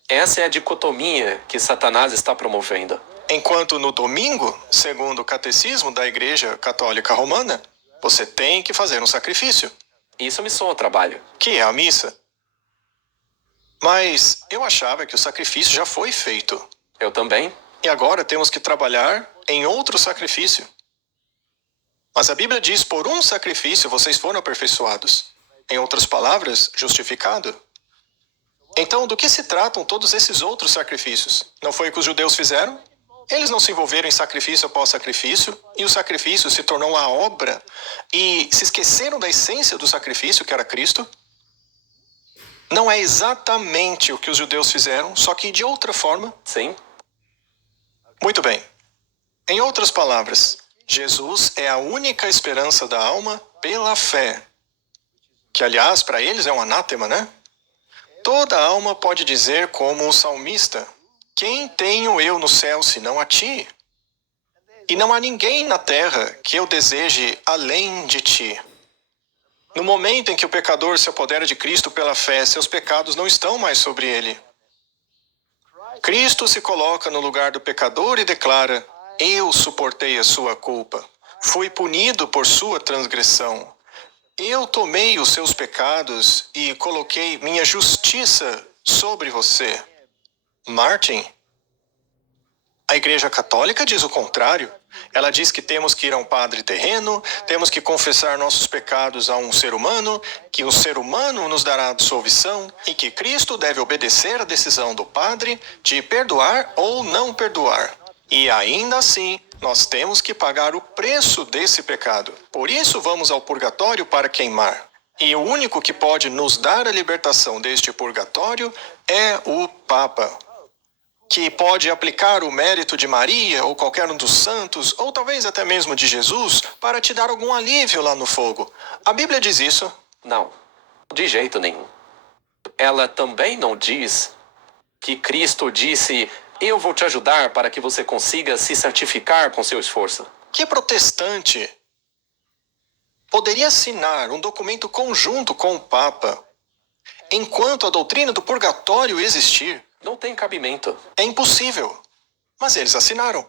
Essa é a dicotomia que Satanás está promovendo. Enquanto no domingo, segundo o catecismo da Igreja Católica Romana, você tem que fazer um sacrifício. Isso me soa trabalho. Que é a missa. Mas eu achava que o sacrifício já foi feito. Eu também. E agora temos que trabalhar em outro sacrifício. Mas a Bíblia diz, por um sacrifício vocês foram aperfeiçoados. Em outras palavras, justificado. Então, do que se tratam todos esses outros sacrifícios? Não foi o que os judeus fizeram? Eles não se envolveram em sacrifício após sacrifício, e o sacrifício se tornou a obra, e se esqueceram da essência do sacrifício, que era Cristo? Não é exatamente o que os judeus fizeram, só que de outra forma? Sim. Muito bem. Em outras palavras, Jesus é a única esperança da alma pela fé. Que, aliás, para eles é um anátema, né? Toda alma pode dizer como o salmista: quem tenho eu no céu senão a ti? E não há ninguém na terra que eu deseje além de ti. No momento em que o pecador se apodera de Cristo pela fé, seus pecados não estão mais sobre ele. Cristo se coloca no lugar do pecador e declara: eu suportei a sua culpa, fui punido por sua transgressão. Eu tomei os seus pecados e coloquei minha justiça sobre você. Martin, A Igreja Católica diz o contrário. Ela diz que temos que ir a um padre terreno, temos que confessar nossos pecados a um ser humano, que o ser humano nos dará absolvição e que Cristo deve obedecer à decisão do padre de perdoar ou não perdoar. E ainda assim, nós temos que pagar o preço desse pecado. Por isso vamos ao purgatório para queimar. E o único que pode nos dar a libertação deste purgatório é o Papa, que pode aplicar o mérito de Maria ou qualquer um dos santos, ou talvez até mesmo de Jesus, para te dar algum alívio lá no fogo. A Bíblia diz isso? Não, de jeito nenhum. Ela também não diz que Cristo disse: eu vou te ajudar para que você consiga se santificar com seu esforço. Que protestante poderia assinar um documento conjunto com o Papa enquanto a doutrina do purgatório existir? Não tem cabimento. É impossível. Mas eles assinaram.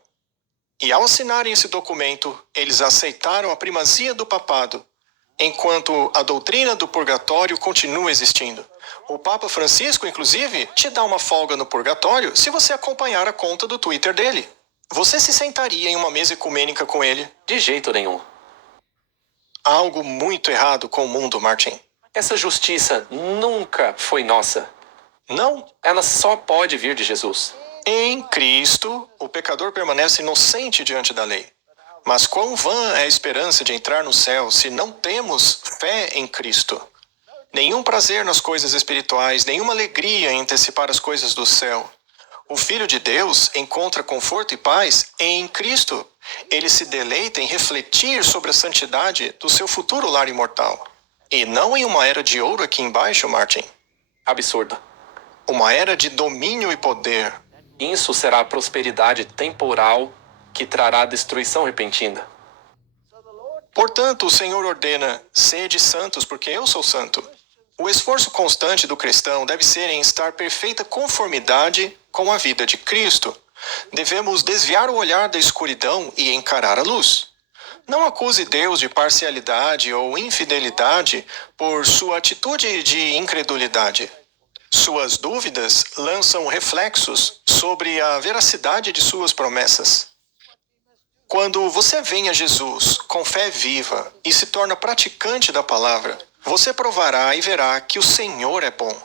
E ao assinarem esse documento, eles aceitaram a primazia do papado, enquanto a doutrina do purgatório continua existindo. O Papa Francisco, inclusive, te dá uma folga no purgatório se você acompanhar a conta do Twitter dele. Você se sentaria em uma mesa ecumênica com ele? De jeito nenhum. Há algo muito errado com o mundo, Martin. Essa justiça nunca foi nossa. Não. Ela só pode vir de Jesus. Em Cristo, o pecador permanece inocente diante da lei. Mas quão vã é a esperança de entrar no céu se não temos fé em Cristo? Nenhum prazer nas coisas espirituais, nenhuma alegria em antecipar as coisas do céu. O Filho de Deus encontra conforto e paz em Cristo. Ele se deleita em refletir sobre a santidade do seu futuro lar imortal. E não em uma era de ouro aqui embaixo, Martin. Absurdo. Uma era de domínio e poder. Isso será a prosperidade temporal que trará destruição repentina. Portanto, o Senhor ordena: sede santos, porque eu sou santo. O esforço constante do cristão deve ser em estar perfeita conformidade com a vida de Cristo. Devemos desviar o olhar da escuridão e encarar a luz. Não acuse Deus de parcialidade ou infidelidade por sua atitude de incredulidade. Suas dúvidas lançam reflexos sobre a veracidade de suas promessas. Quando você vem a Jesus com fé viva e se torna praticante da palavra, você provará e verá que o Senhor é bom.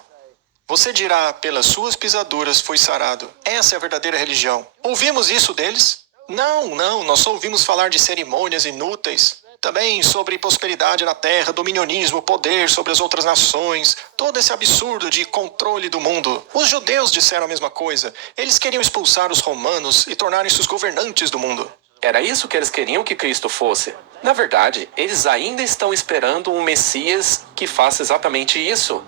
Você dirá: pelas suas pisaduras fui sarado. Essa é a verdadeira religião. Ouvimos isso deles? Não, nós só ouvimos falar de cerimônias inúteis. Também sobre prosperidade na terra, dominionismo, poder sobre as outras nações, todo esse absurdo de controle do mundo. Os judeus disseram a mesma coisa. Eles queriam expulsar os romanos e tornarem-se os governantes do mundo. Era isso que eles queriam que Cristo fosse. Na verdade, eles ainda estão esperando um Messias que faça exatamente isso.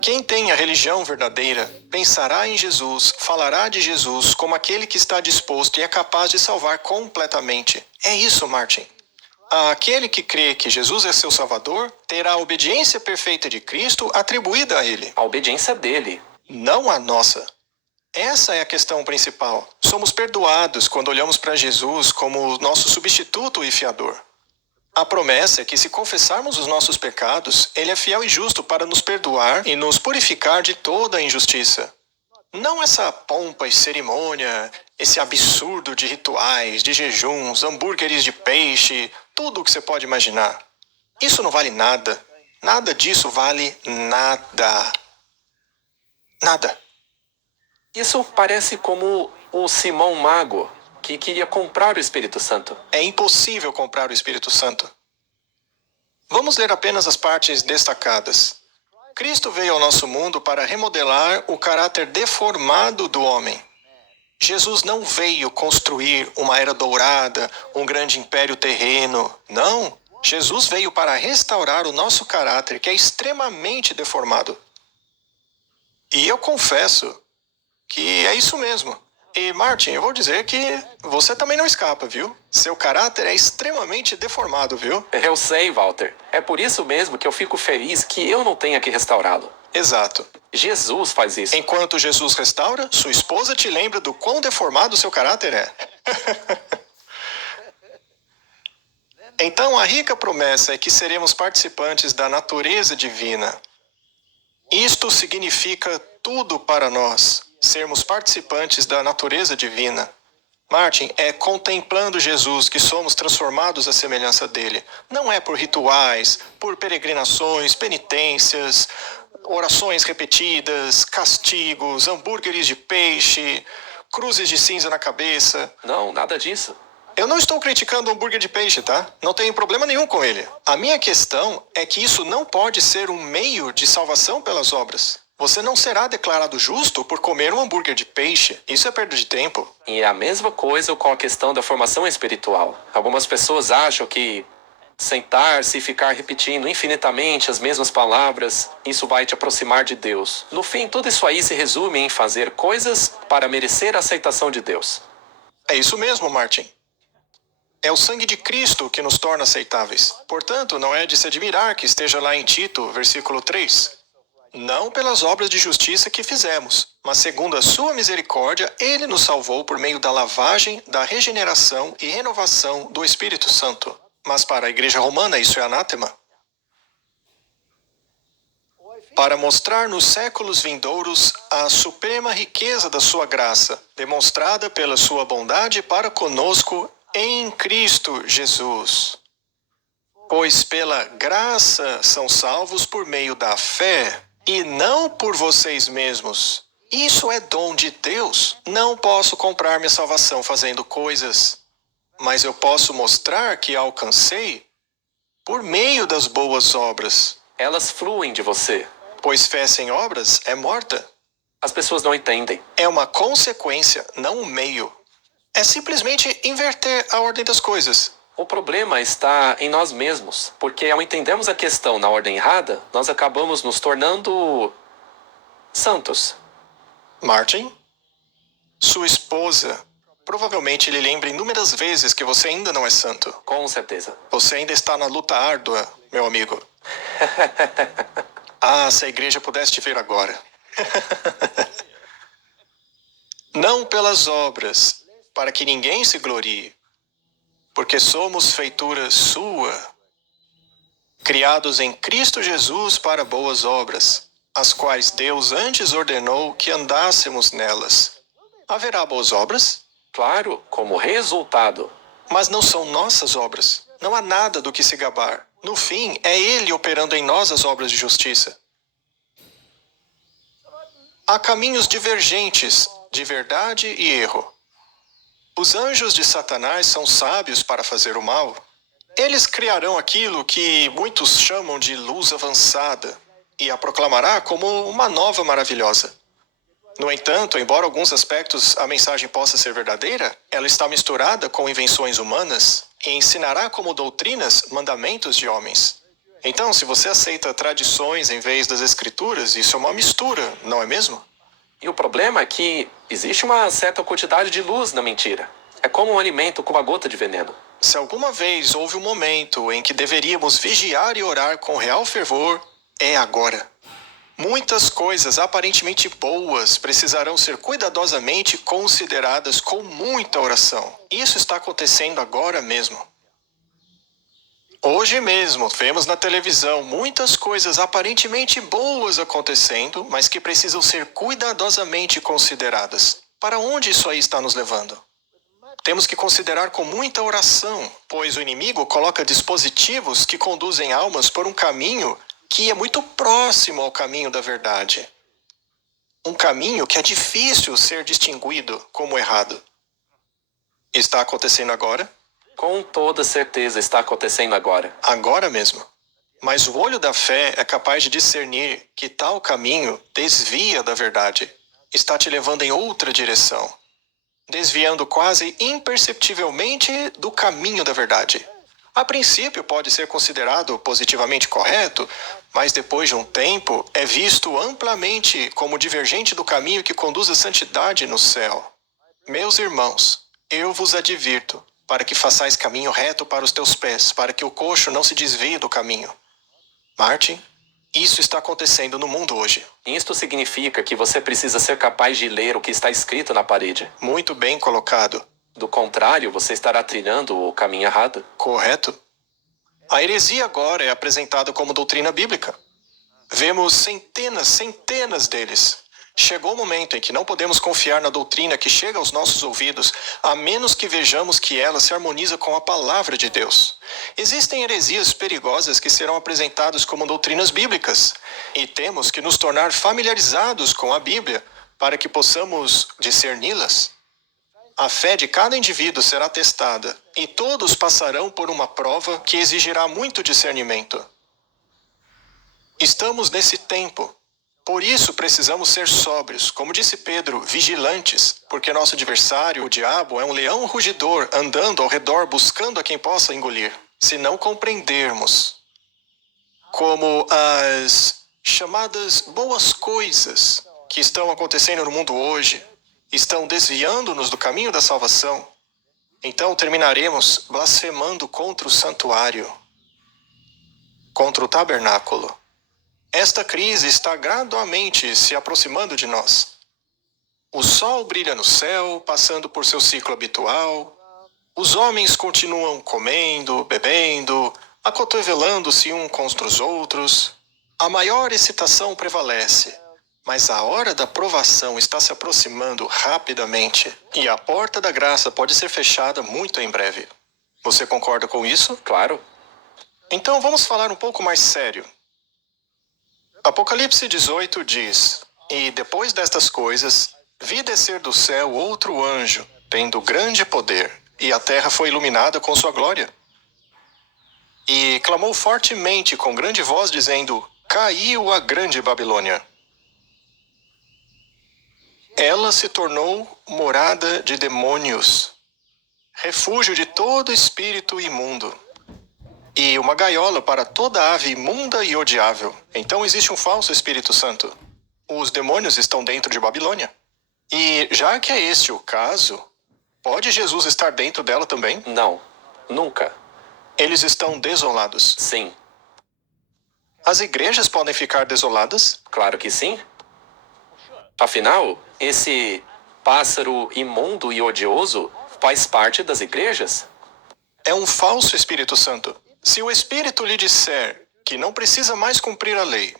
Quem tem a religião verdadeira pensará em Jesus, falará de Jesus como aquele que está disposto e é capaz de salvar completamente. É isso, Martin. Aquele que crê que Jesus é seu Salvador terá a obediência perfeita de Cristo atribuída a ele. A obediência dele. Não a nossa. Essa é a questão principal. Somos perdoados quando olhamos para Jesus como nosso substituto e fiador. A promessa é que, se confessarmos os nossos pecados, Ele é fiel e justo para nos perdoar e nos purificar de toda a injustiça. Não essa pompa e cerimônia, esse absurdo de rituais, de jejuns, hambúrgueres de peixe, tudo o que você pode imaginar. Isso não vale nada. Nada disso vale nada. Nada. Isso parece como o Simão Mago, que queria comprar o Espírito Santo. É impossível comprar o Espírito Santo. Vamos ler apenas as partes destacadas. Cristo veio ao nosso mundo para remodelar o caráter deformado do homem. Jesus não veio construir uma era dourada, um grande império terreno. Não. Jesus veio para restaurar o nosso caráter, que é extremamente deformado. E eu confesso que é isso mesmo. E, Martin, eu vou dizer que você também não escapa, viu? Seu caráter é extremamente deformado, viu? Eu sei, Walter. É por isso mesmo que eu fico feliz que eu não tenha que restaurá-lo. Exato. Jesus faz isso. Enquanto Jesus restaura, sua esposa te lembra do quão deformado seu caráter é. Então, a rica promessa é que seremos participantes da natureza divina. Isto significa tudo para nós. sermos participantes da natureza divina. Martin, é contemplando Jesus que somos transformados à semelhança dele. Não é por rituais, por peregrinações, penitências, orações repetidas, castigos, hambúrgueres de peixe, cruzes de cinza na cabeça. Não, nada disso. Eu não estou criticando o hambúrguer de peixe, tá? Não tenho problema nenhum com ele. A minha questão é que isso não pode ser um meio de salvação pelas obras. Você não será declarado justo por comer um hambúrguer de peixe. Isso é perda de tempo. E é a mesma coisa com a questão da formação espiritual. Algumas pessoas acham que sentar-se e ficar repetindo infinitamente as mesmas palavras, isso vai te aproximar de Deus. No fim, tudo isso aí se resume em fazer coisas para merecer a aceitação de Deus. É isso mesmo, Martin. É o sangue de Cristo que nos torna aceitáveis. Portanto, não é de se admirar que esteja lá em Tito, versículo 3. Não pelas obras de justiça que fizemos, mas segundo a sua misericórdia, ele nos salvou por meio da lavagem, da regeneração e renovação do Espírito Santo. Mas para a Igreja Romana isso é anátema. Para mostrar nos séculos vindouros a suprema riqueza da sua graça, demonstrada pela sua bondade para conosco em Cristo Jesus. Pois pela graça são salvos por meio da fé, e não por vocês mesmos. Isso é dom de Deus. Não posso comprar minha salvação fazendo coisas, mas eu posso mostrar que a alcancei por meio das boas obras. Elas fluem de você. Pois fé sem obras é morta. As pessoas não entendem. É uma consequência, não um meio. É simplesmente inverter a ordem das coisas. O problema está em nós mesmos, porque ao entendermos a questão na ordem errada, nós acabamos nos tornando santos. Martin, sua esposa provavelmente lhe lembra inúmeras vezes que você ainda não é santo. Com certeza. Você ainda está na luta árdua, meu amigo. Se a igreja pudesse te ver agora. Não pelas obras, para que ninguém se glorie, porque somos feitura sua, criados em Cristo Jesus para boas obras, as quais Deus antes ordenou que andássemos nelas. Haverá boas obras? Claro, como resultado. Mas não são nossas obras. Não há nada do que se gabar. No fim, é Ele operando em nós as obras de justiça. Há caminhos divergentes de verdade e erro. Os anjos de Satanás são sábios para fazer o mal. Eles criarão aquilo que muitos chamam de luz avançada e a proclamará como uma nova maravilhosa. No entanto, embora alguns aspectos a mensagem possa ser verdadeira, ela está misturada com invenções humanas e ensinará como doutrinas mandamentos de homens. Então, se você aceita tradições em vez das escrituras, isso é uma mistura, não é mesmo? E o problema é que existe uma certa quantidade de luz na mentira. É como um alimento com uma gota de veneno. Se alguma vez houve um momento em que deveríamos vigiar e orar com real fervor, é agora. Muitas coisas aparentemente boas precisarão ser cuidadosamente consideradas com muita oração. Isso está acontecendo agora mesmo. Hoje mesmo, vemos na televisão muitas coisas aparentemente boas acontecendo, mas que precisam ser cuidadosamente consideradas. Para onde isso aí está nos levando? Temos que considerar com muita oração, pois o inimigo coloca dispositivos que conduzem almas por um caminho que é muito próximo ao caminho da verdade. Um caminho que é difícil ser distinguido como errado. Está acontecendo agora? Com toda certeza está acontecendo agora. Agora mesmo. Mas o olho da fé é capaz de discernir que tal caminho desvia da verdade. Está te levando em outra direção. Desviando quase imperceptivelmente do caminho da verdade. A princípio pode ser considerado positivamente correto, mas depois de um tempo é visto amplamente como divergente do caminho que conduz à santidade no céu. Meus irmãos, eu vos advirto, para que façais caminho reto para os teus pés, para que o coxo não se desvie do caminho. Martin, isso está acontecendo no mundo hoje. Isto significa que você precisa ser capaz de ler o que está escrito na parede. Muito bem colocado. Do contrário, você estará trilhando o caminho errado. Correto. A heresia agora é apresentada como doutrina bíblica. Vemos centenas deles. Chegou o momento em que não podemos confiar na doutrina que chega aos nossos ouvidos, a menos que vejamos que ela se harmoniza com a palavra de Deus. Existem heresias perigosas que serão apresentadas como doutrinas bíblicas, e temos que nos tornar familiarizados com a Bíblia para que possamos discerni-las. A fé de cada indivíduo será testada, e todos passarão por uma prova que exigirá muito discernimento. Estamos nesse tempo. Por isso precisamos ser sóbrios, como disse Pedro, vigilantes, porque nosso adversário, o diabo, é um leão rugidor, andando ao redor buscando a quem possa engolir. Se não compreendermos como as chamadas boas coisas que estão acontecendo no mundo hoje estão desviando-nos do caminho da salvação, então terminaremos blasfemando contra o santuário, contra o tabernáculo. Esta crise está gradualmente se aproximando de nós. O sol brilha no céu, passando por seu ciclo habitual. Os homens continuam comendo, bebendo, acotovelando-se uns contra os outros. A maior excitação prevalece, mas a hora da provação está se aproximando rapidamente e a porta da graça pode ser fechada muito em breve. Você concorda com isso? Claro. Então vamos falar um pouco mais sério. Apocalipse 18 diz: E depois destas coisas, vi descer do céu outro anjo, tendo grande poder, e a terra foi iluminada com sua glória. E clamou fortemente com grande voz, dizendo: Caiu a grande Babilônia. Ela se tornou morada de demônios, refúgio de todo espírito imundo, e uma gaiola para toda ave imunda e odiável. Então existe um falso Espírito Santo. Os demônios estão dentro de Babilônia. E já que é este o caso, pode Jesus estar dentro dela também? Não. Nunca. Eles estão desolados. Sim. As igrejas podem ficar desoladas? Claro que sim. Afinal, esse pássaro imundo e odioso faz parte das igrejas. É um falso Espírito Santo. Se o Espírito lhe disser que não precisa mais cumprir a lei,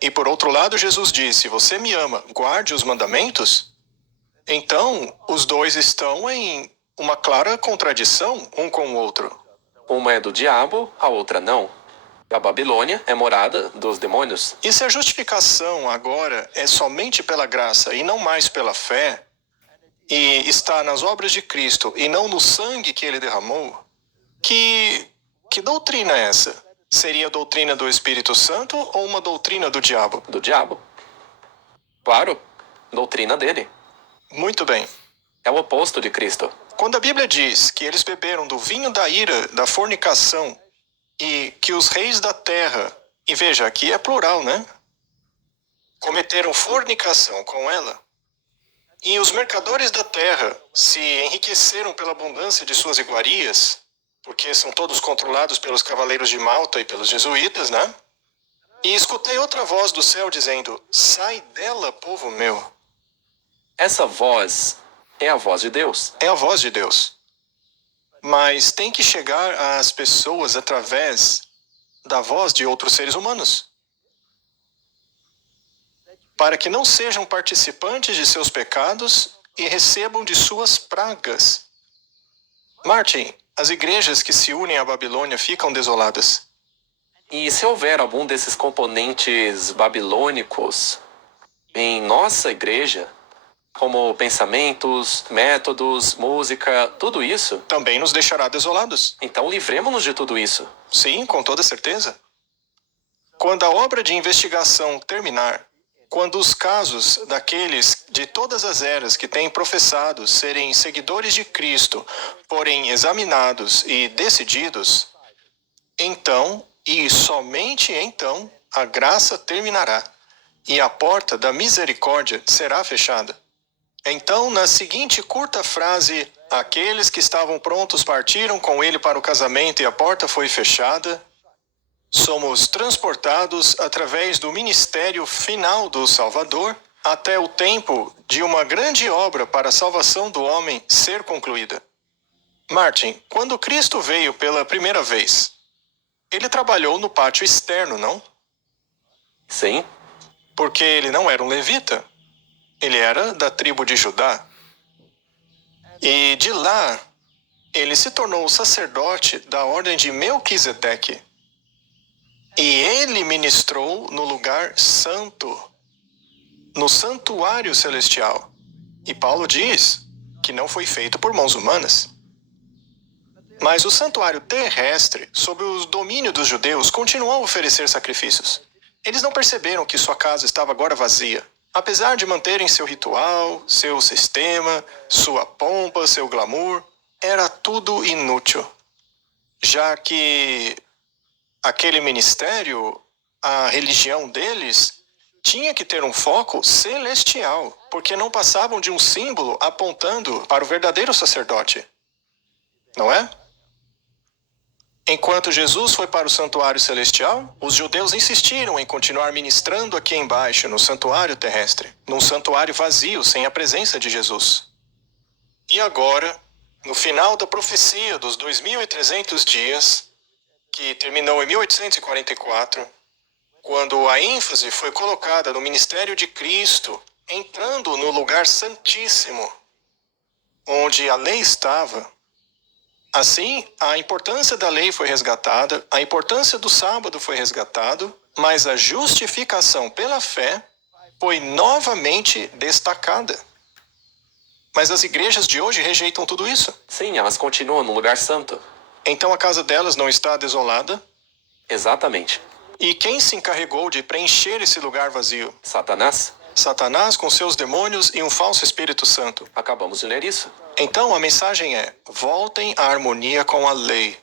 e por outro lado Jesus disse: você me ama, guarde os mandamentos, então os dois estão em uma clara contradição um com o outro. Uma é do diabo, a outra não. A Babilônia é morada dos demônios. E se a justificação agora é somente pela graça e não mais pela fé, e está nas obras de Cristo e não no sangue que ele derramou, que doutrina é essa? Seria a doutrina do Espírito Santo ou uma doutrina do diabo? Do diabo. Claro, doutrina dele. Muito bem. É o oposto de Cristo. Quando a Bíblia diz que eles beberam do vinho da ira, da fornicação, e que os reis da terra, e veja, aqui é plural, né? Cometeram fornicação com ela, e os mercadores da terra se enriqueceram pela abundância de suas iguarias, porque são todos controlados pelos cavaleiros de Malta e pelos jesuítas, né? E escutei outra voz do céu dizendo: sai dela, povo meu. Essa voz é a voz de Deus. É a voz de Deus. Mas tem que chegar às pessoas através da voz de outros seres humanos, para que não sejam participantes de seus pecados e recebam de suas pragas. Martin, as igrejas que se unem à Babilônia ficam desoladas. E se houver algum desses componentes babilônicos em nossa igreja, como pensamentos, métodos, música, tudo isso, Também nos deixará desolados. então livremos-nos de tudo isso. Sim, com toda certeza. Quando a obra de investigação terminar, quando os casos daqueles de todas as eras que têm professado serem seguidores de Cristo forem examinados e decididos, então, e somente então, a graça terminará e a porta da misericórdia será fechada. Então, na seguinte curta frase, aqueles que estavam prontos partiram com ele para o casamento e a porta foi fechada, somos transportados através do ministério final do Salvador até o tempo de uma grande obra para a salvação do homem ser concluída. Martin, quando Cristo veio pela primeira vez, ele trabalhou no pátio externo, não? Sim, Porque ele não era um levita. Ele era da tribo de Judá. E de lá, ele se tornou o sacerdote da ordem de Melquisedeque. E ele ministrou no lugar santo, no santuário celestial. E Paulo diz que não foi feito por mãos humanas. Mas o santuário terrestre, sob o domínio dos judeus, continuou a oferecer sacrifícios. Eles não perceberam que sua casa estava agora vazia. Apesar de manterem seu ritual, seu sistema, sua pompa, seu glamour, era tudo inútil. Já que aquele ministério, a religião deles, tinha que ter um foco celestial, porque não passavam de um símbolo apontando para o verdadeiro sacerdote. Não é? Enquanto Jesus foi para o santuário celestial, os judeus insistiram em continuar ministrando aqui embaixo, no santuário terrestre, num santuário vazio, sem a presença de Jesus. E agora, no final da profecia dos 2.300 dias, que terminou em 1844, quando a ênfase foi colocada no ministério de Cristo, entrando no lugar santíssimo, onde a lei estava, assim, a importância da lei foi resgatada, a importância do sábado foi resgatado, mas a justificação pela fé foi novamente destacada. Mas as igrejas de hoje rejeitam tudo isso. Sim, elas continuam no lugar santo. Então a casa delas não está desolada? Exatamente. E quem se encarregou de preencher esse lugar vazio? Satanás? Satanás com seus demônios e um falso Espírito Santo. Acabamos de ler isso. Então a mensagem é: voltem à harmonia com a lei.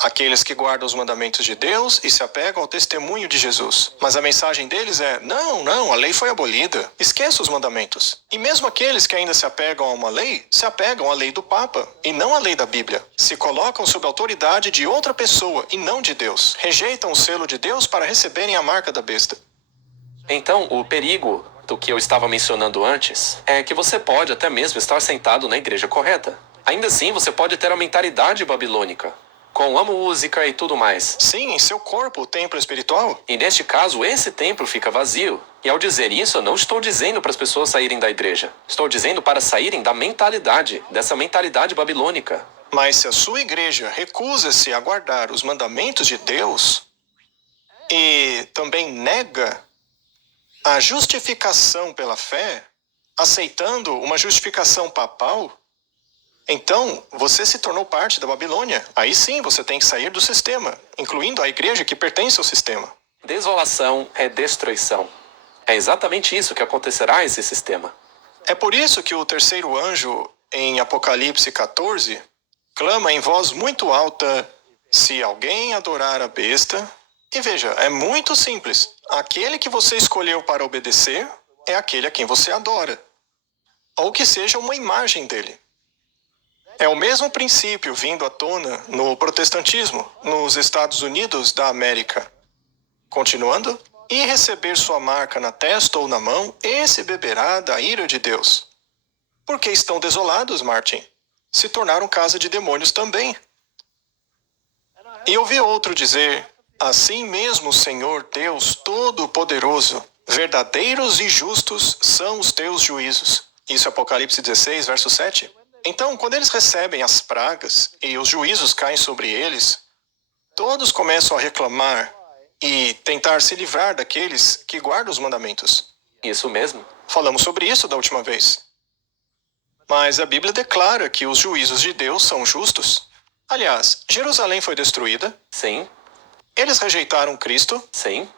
Aqueles que guardam os mandamentos de Deus e se apegam ao testemunho de Jesus. Mas a mensagem deles é: não, a lei foi abolida. Esqueça os mandamentos. E mesmo aqueles que ainda se apegam a uma lei, se apegam à lei do Papa e não à lei da Bíblia. Se colocam sob a autoridade de outra pessoa e não de Deus. Rejeitam o selo de Deus para receberem a marca da besta. Então, o perigo do que eu estava mencionando antes é que você pode até mesmo estar sentado na igreja correta. Ainda assim, você pode ter a mentalidade babilônica, com a música e tudo mais. Sim, em seu corpo, o templo espiritual. E neste caso, esse templo fica vazio. E ao dizer isso, eu não estou dizendo para as pessoas saírem da igreja. Estou dizendo para saírem da mentalidade, dessa mentalidade babilônica. Mas se a sua igreja recusa-se a guardar os mandamentos de Deus e também nega a justificação pela fé, aceitando uma justificação papal, então você se tornou parte da Babilônia. Aí sim você tem que sair do sistema, incluindo a igreja que pertence ao sistema. Desolação é destruição. É exatamente isso que acontecerá a esse sistema. É por isso que o terceiro anjo, em Apocalipse 14, clama em voz muito alta: se alguém adorar a besta... E veja, é muito simples. Aquele que você escolheu para obedecer é aquele a quem você adora. Ou que seja uma imagem dele. É o mesmo princípio vindo à tona no protestantismo, nos Estados Unidos da América. Continuando, e receber sua marca na testa ou na mão, esse beberá da ira de Deus. Porque estão desolados, Martin. Se tornaram casa de demônios também. E ouvi outro dizer: assim mesmo, Senhor Deus Todo-Poderoso, verdadeiros e justos são os teus juízos. Isso é Apocalipse 16, verso 7. Então, quando eles recebem as pragas e os juízos caem sobre eles, todos começam a reclamar e tentar se livrar daqueles que guardam os mandamentos. Isso mesmo. Falamos sobre isso da última vez. Mas a Bíblia declara que os juízos de Deus são justos. Aliás, Jerusalém foi destruída. Sim. Eles rejeitaram Cristo. Sim.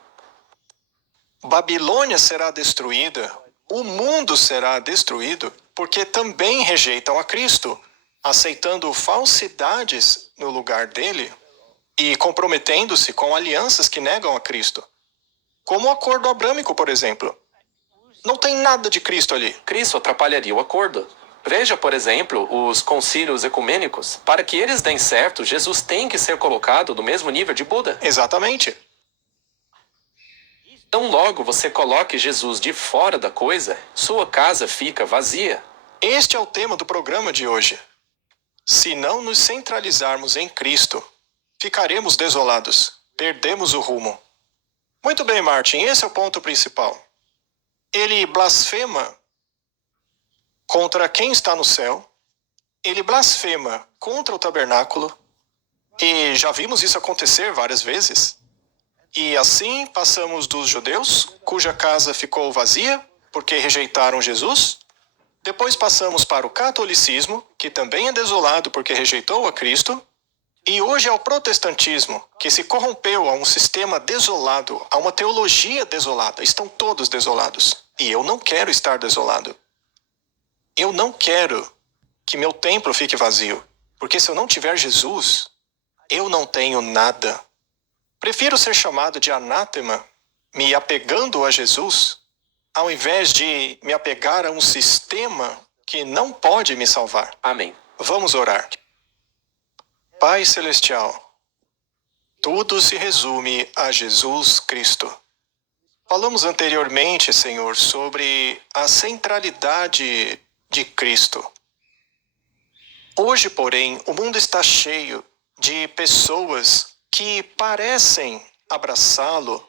Babilônia será destruída. O mundo será destruído porque também rejeitam a Cristo, aceitando falsidades no lugar dele e comprometendo-se com alianças que negam a Cristo. Como o acordo abrâmico, por exemplo. Não tem nada de Cristo ali. Cristo atrapalharia o acordo. Veja, por exemplo, os concílios ecumênicos. Para que eles deem certo, Jesus tem que ser colocado no mesmo nível de Buda. Exatamente. Tão logo você coloque Jesus de fora da coisa, sua casa fica vazia. Este é o tema do programa de hoje. Se não nos centralizarmos em Cristo, ficaremos desolados, perdemos o rumo. Muito bem, Martin, esse é o ponto principal. Ele blasfema contra quem está no céu, ele blasfema contra o tabernáculo, e já vimos isso acontecer várias vezes. E assim passamos dos judeus, cuja casa ficou vazia porque rejeitaram Jesus. Depois passamos para o catolicismo, que também é desolado porque rejeitou a Cristo. E hoje é o protestantismo, que se corrompeu a um sistema desolado, a uma teologia desolada. Estão todos desolados. E eu não quero estar desolado. Eu não quero que meu templo fique vazio. Porque se eu não tiver Jesus, eu não tenho nada. Prefiro ser chamado de anátema, me apegando a Jesus, ao invés de me apegar a um sistema que não pode me salvar. Amém. Vamos orar. Pai Celestial, tudo se resume a Jesus Cristo. Falamos anteriormente, Senhor, sobre a centralidade de Cristo. Hoje, porém, o mundo está cheio de pessoas que parecem abraçá-lo,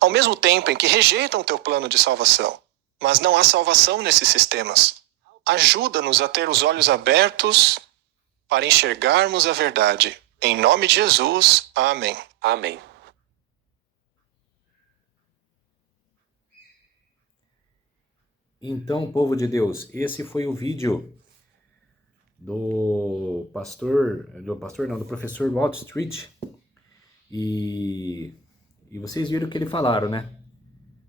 ao mesmo tempo em que rejeitam o teu plano de salvação. Mas não há salvação nesses sistemas. Ajuda-nos a ter os olhos abertos para enxergarmos a verdade. Em nome de Jesus, amém. Amém. Então, povo de Deus, esse foi o vídeo do professor Wall Street. E vocês viram o que ele falaram, né?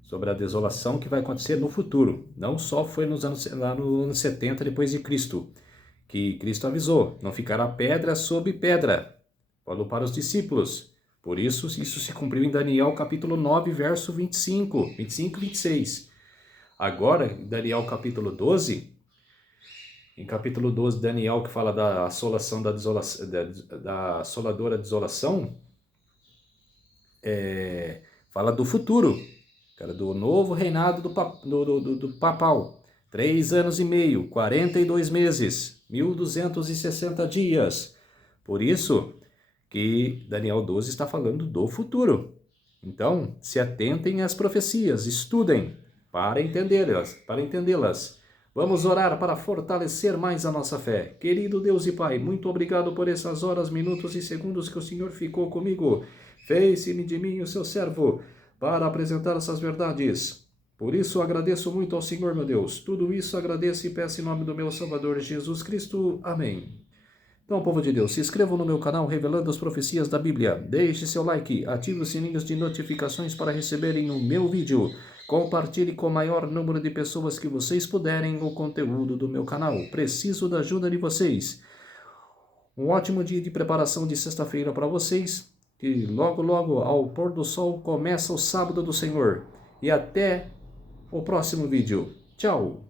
Sobre a desolação que vai acontecer no futuro. Não só foi lá no ano 70 depois de Cristo, que Cristo avisou, não ficará pedra sobre pedra. Falou para os discípulos. Por isso se cumpriu em Daniel capítulo 9, verso 25 e 26. Agora, em Daniel capítulo 12, em capítulo 12, Daniel, que fala da assolação, da assoladora desolação, fala do futuro, cara, do novo reinado do papal. 3 anos e meio, 42 meses, 1260 dias. Por isso que Daniel 12 está falando do futuro. Então, se atentem às profecias, estudem para entendê-las. Vamos orar para fortalecer mais a nossa fé. Querido Deus e Pai, muito obrigado por essas horas, minutos e segundos que o Senhor ficou comigo. Fez-me de mim o seu servo para apresentar essas verdades. Por isso agradeço muito ao Senhor, meu Deus. Tudo isso agradeço e peço em nome do meu Salvador Jesus Cristo. Amém. Então, povo de Deus, se inscrevam no meu canal Revelando as Profecias da Bíblia. Deixe seu like, ative os sininhos de notificações para receberem o meu vídeo. Compartilhe com o maior número de pessoas que vocês puderem o conteúdo do meu canal. Preciso da ajuda de vocês. Um ótimo dia de preparação de sexta-feira para vocês. E logo, logo, ao pôr do sol, começa o sábado do Senhor. E até o próximo vídeo. Tchau!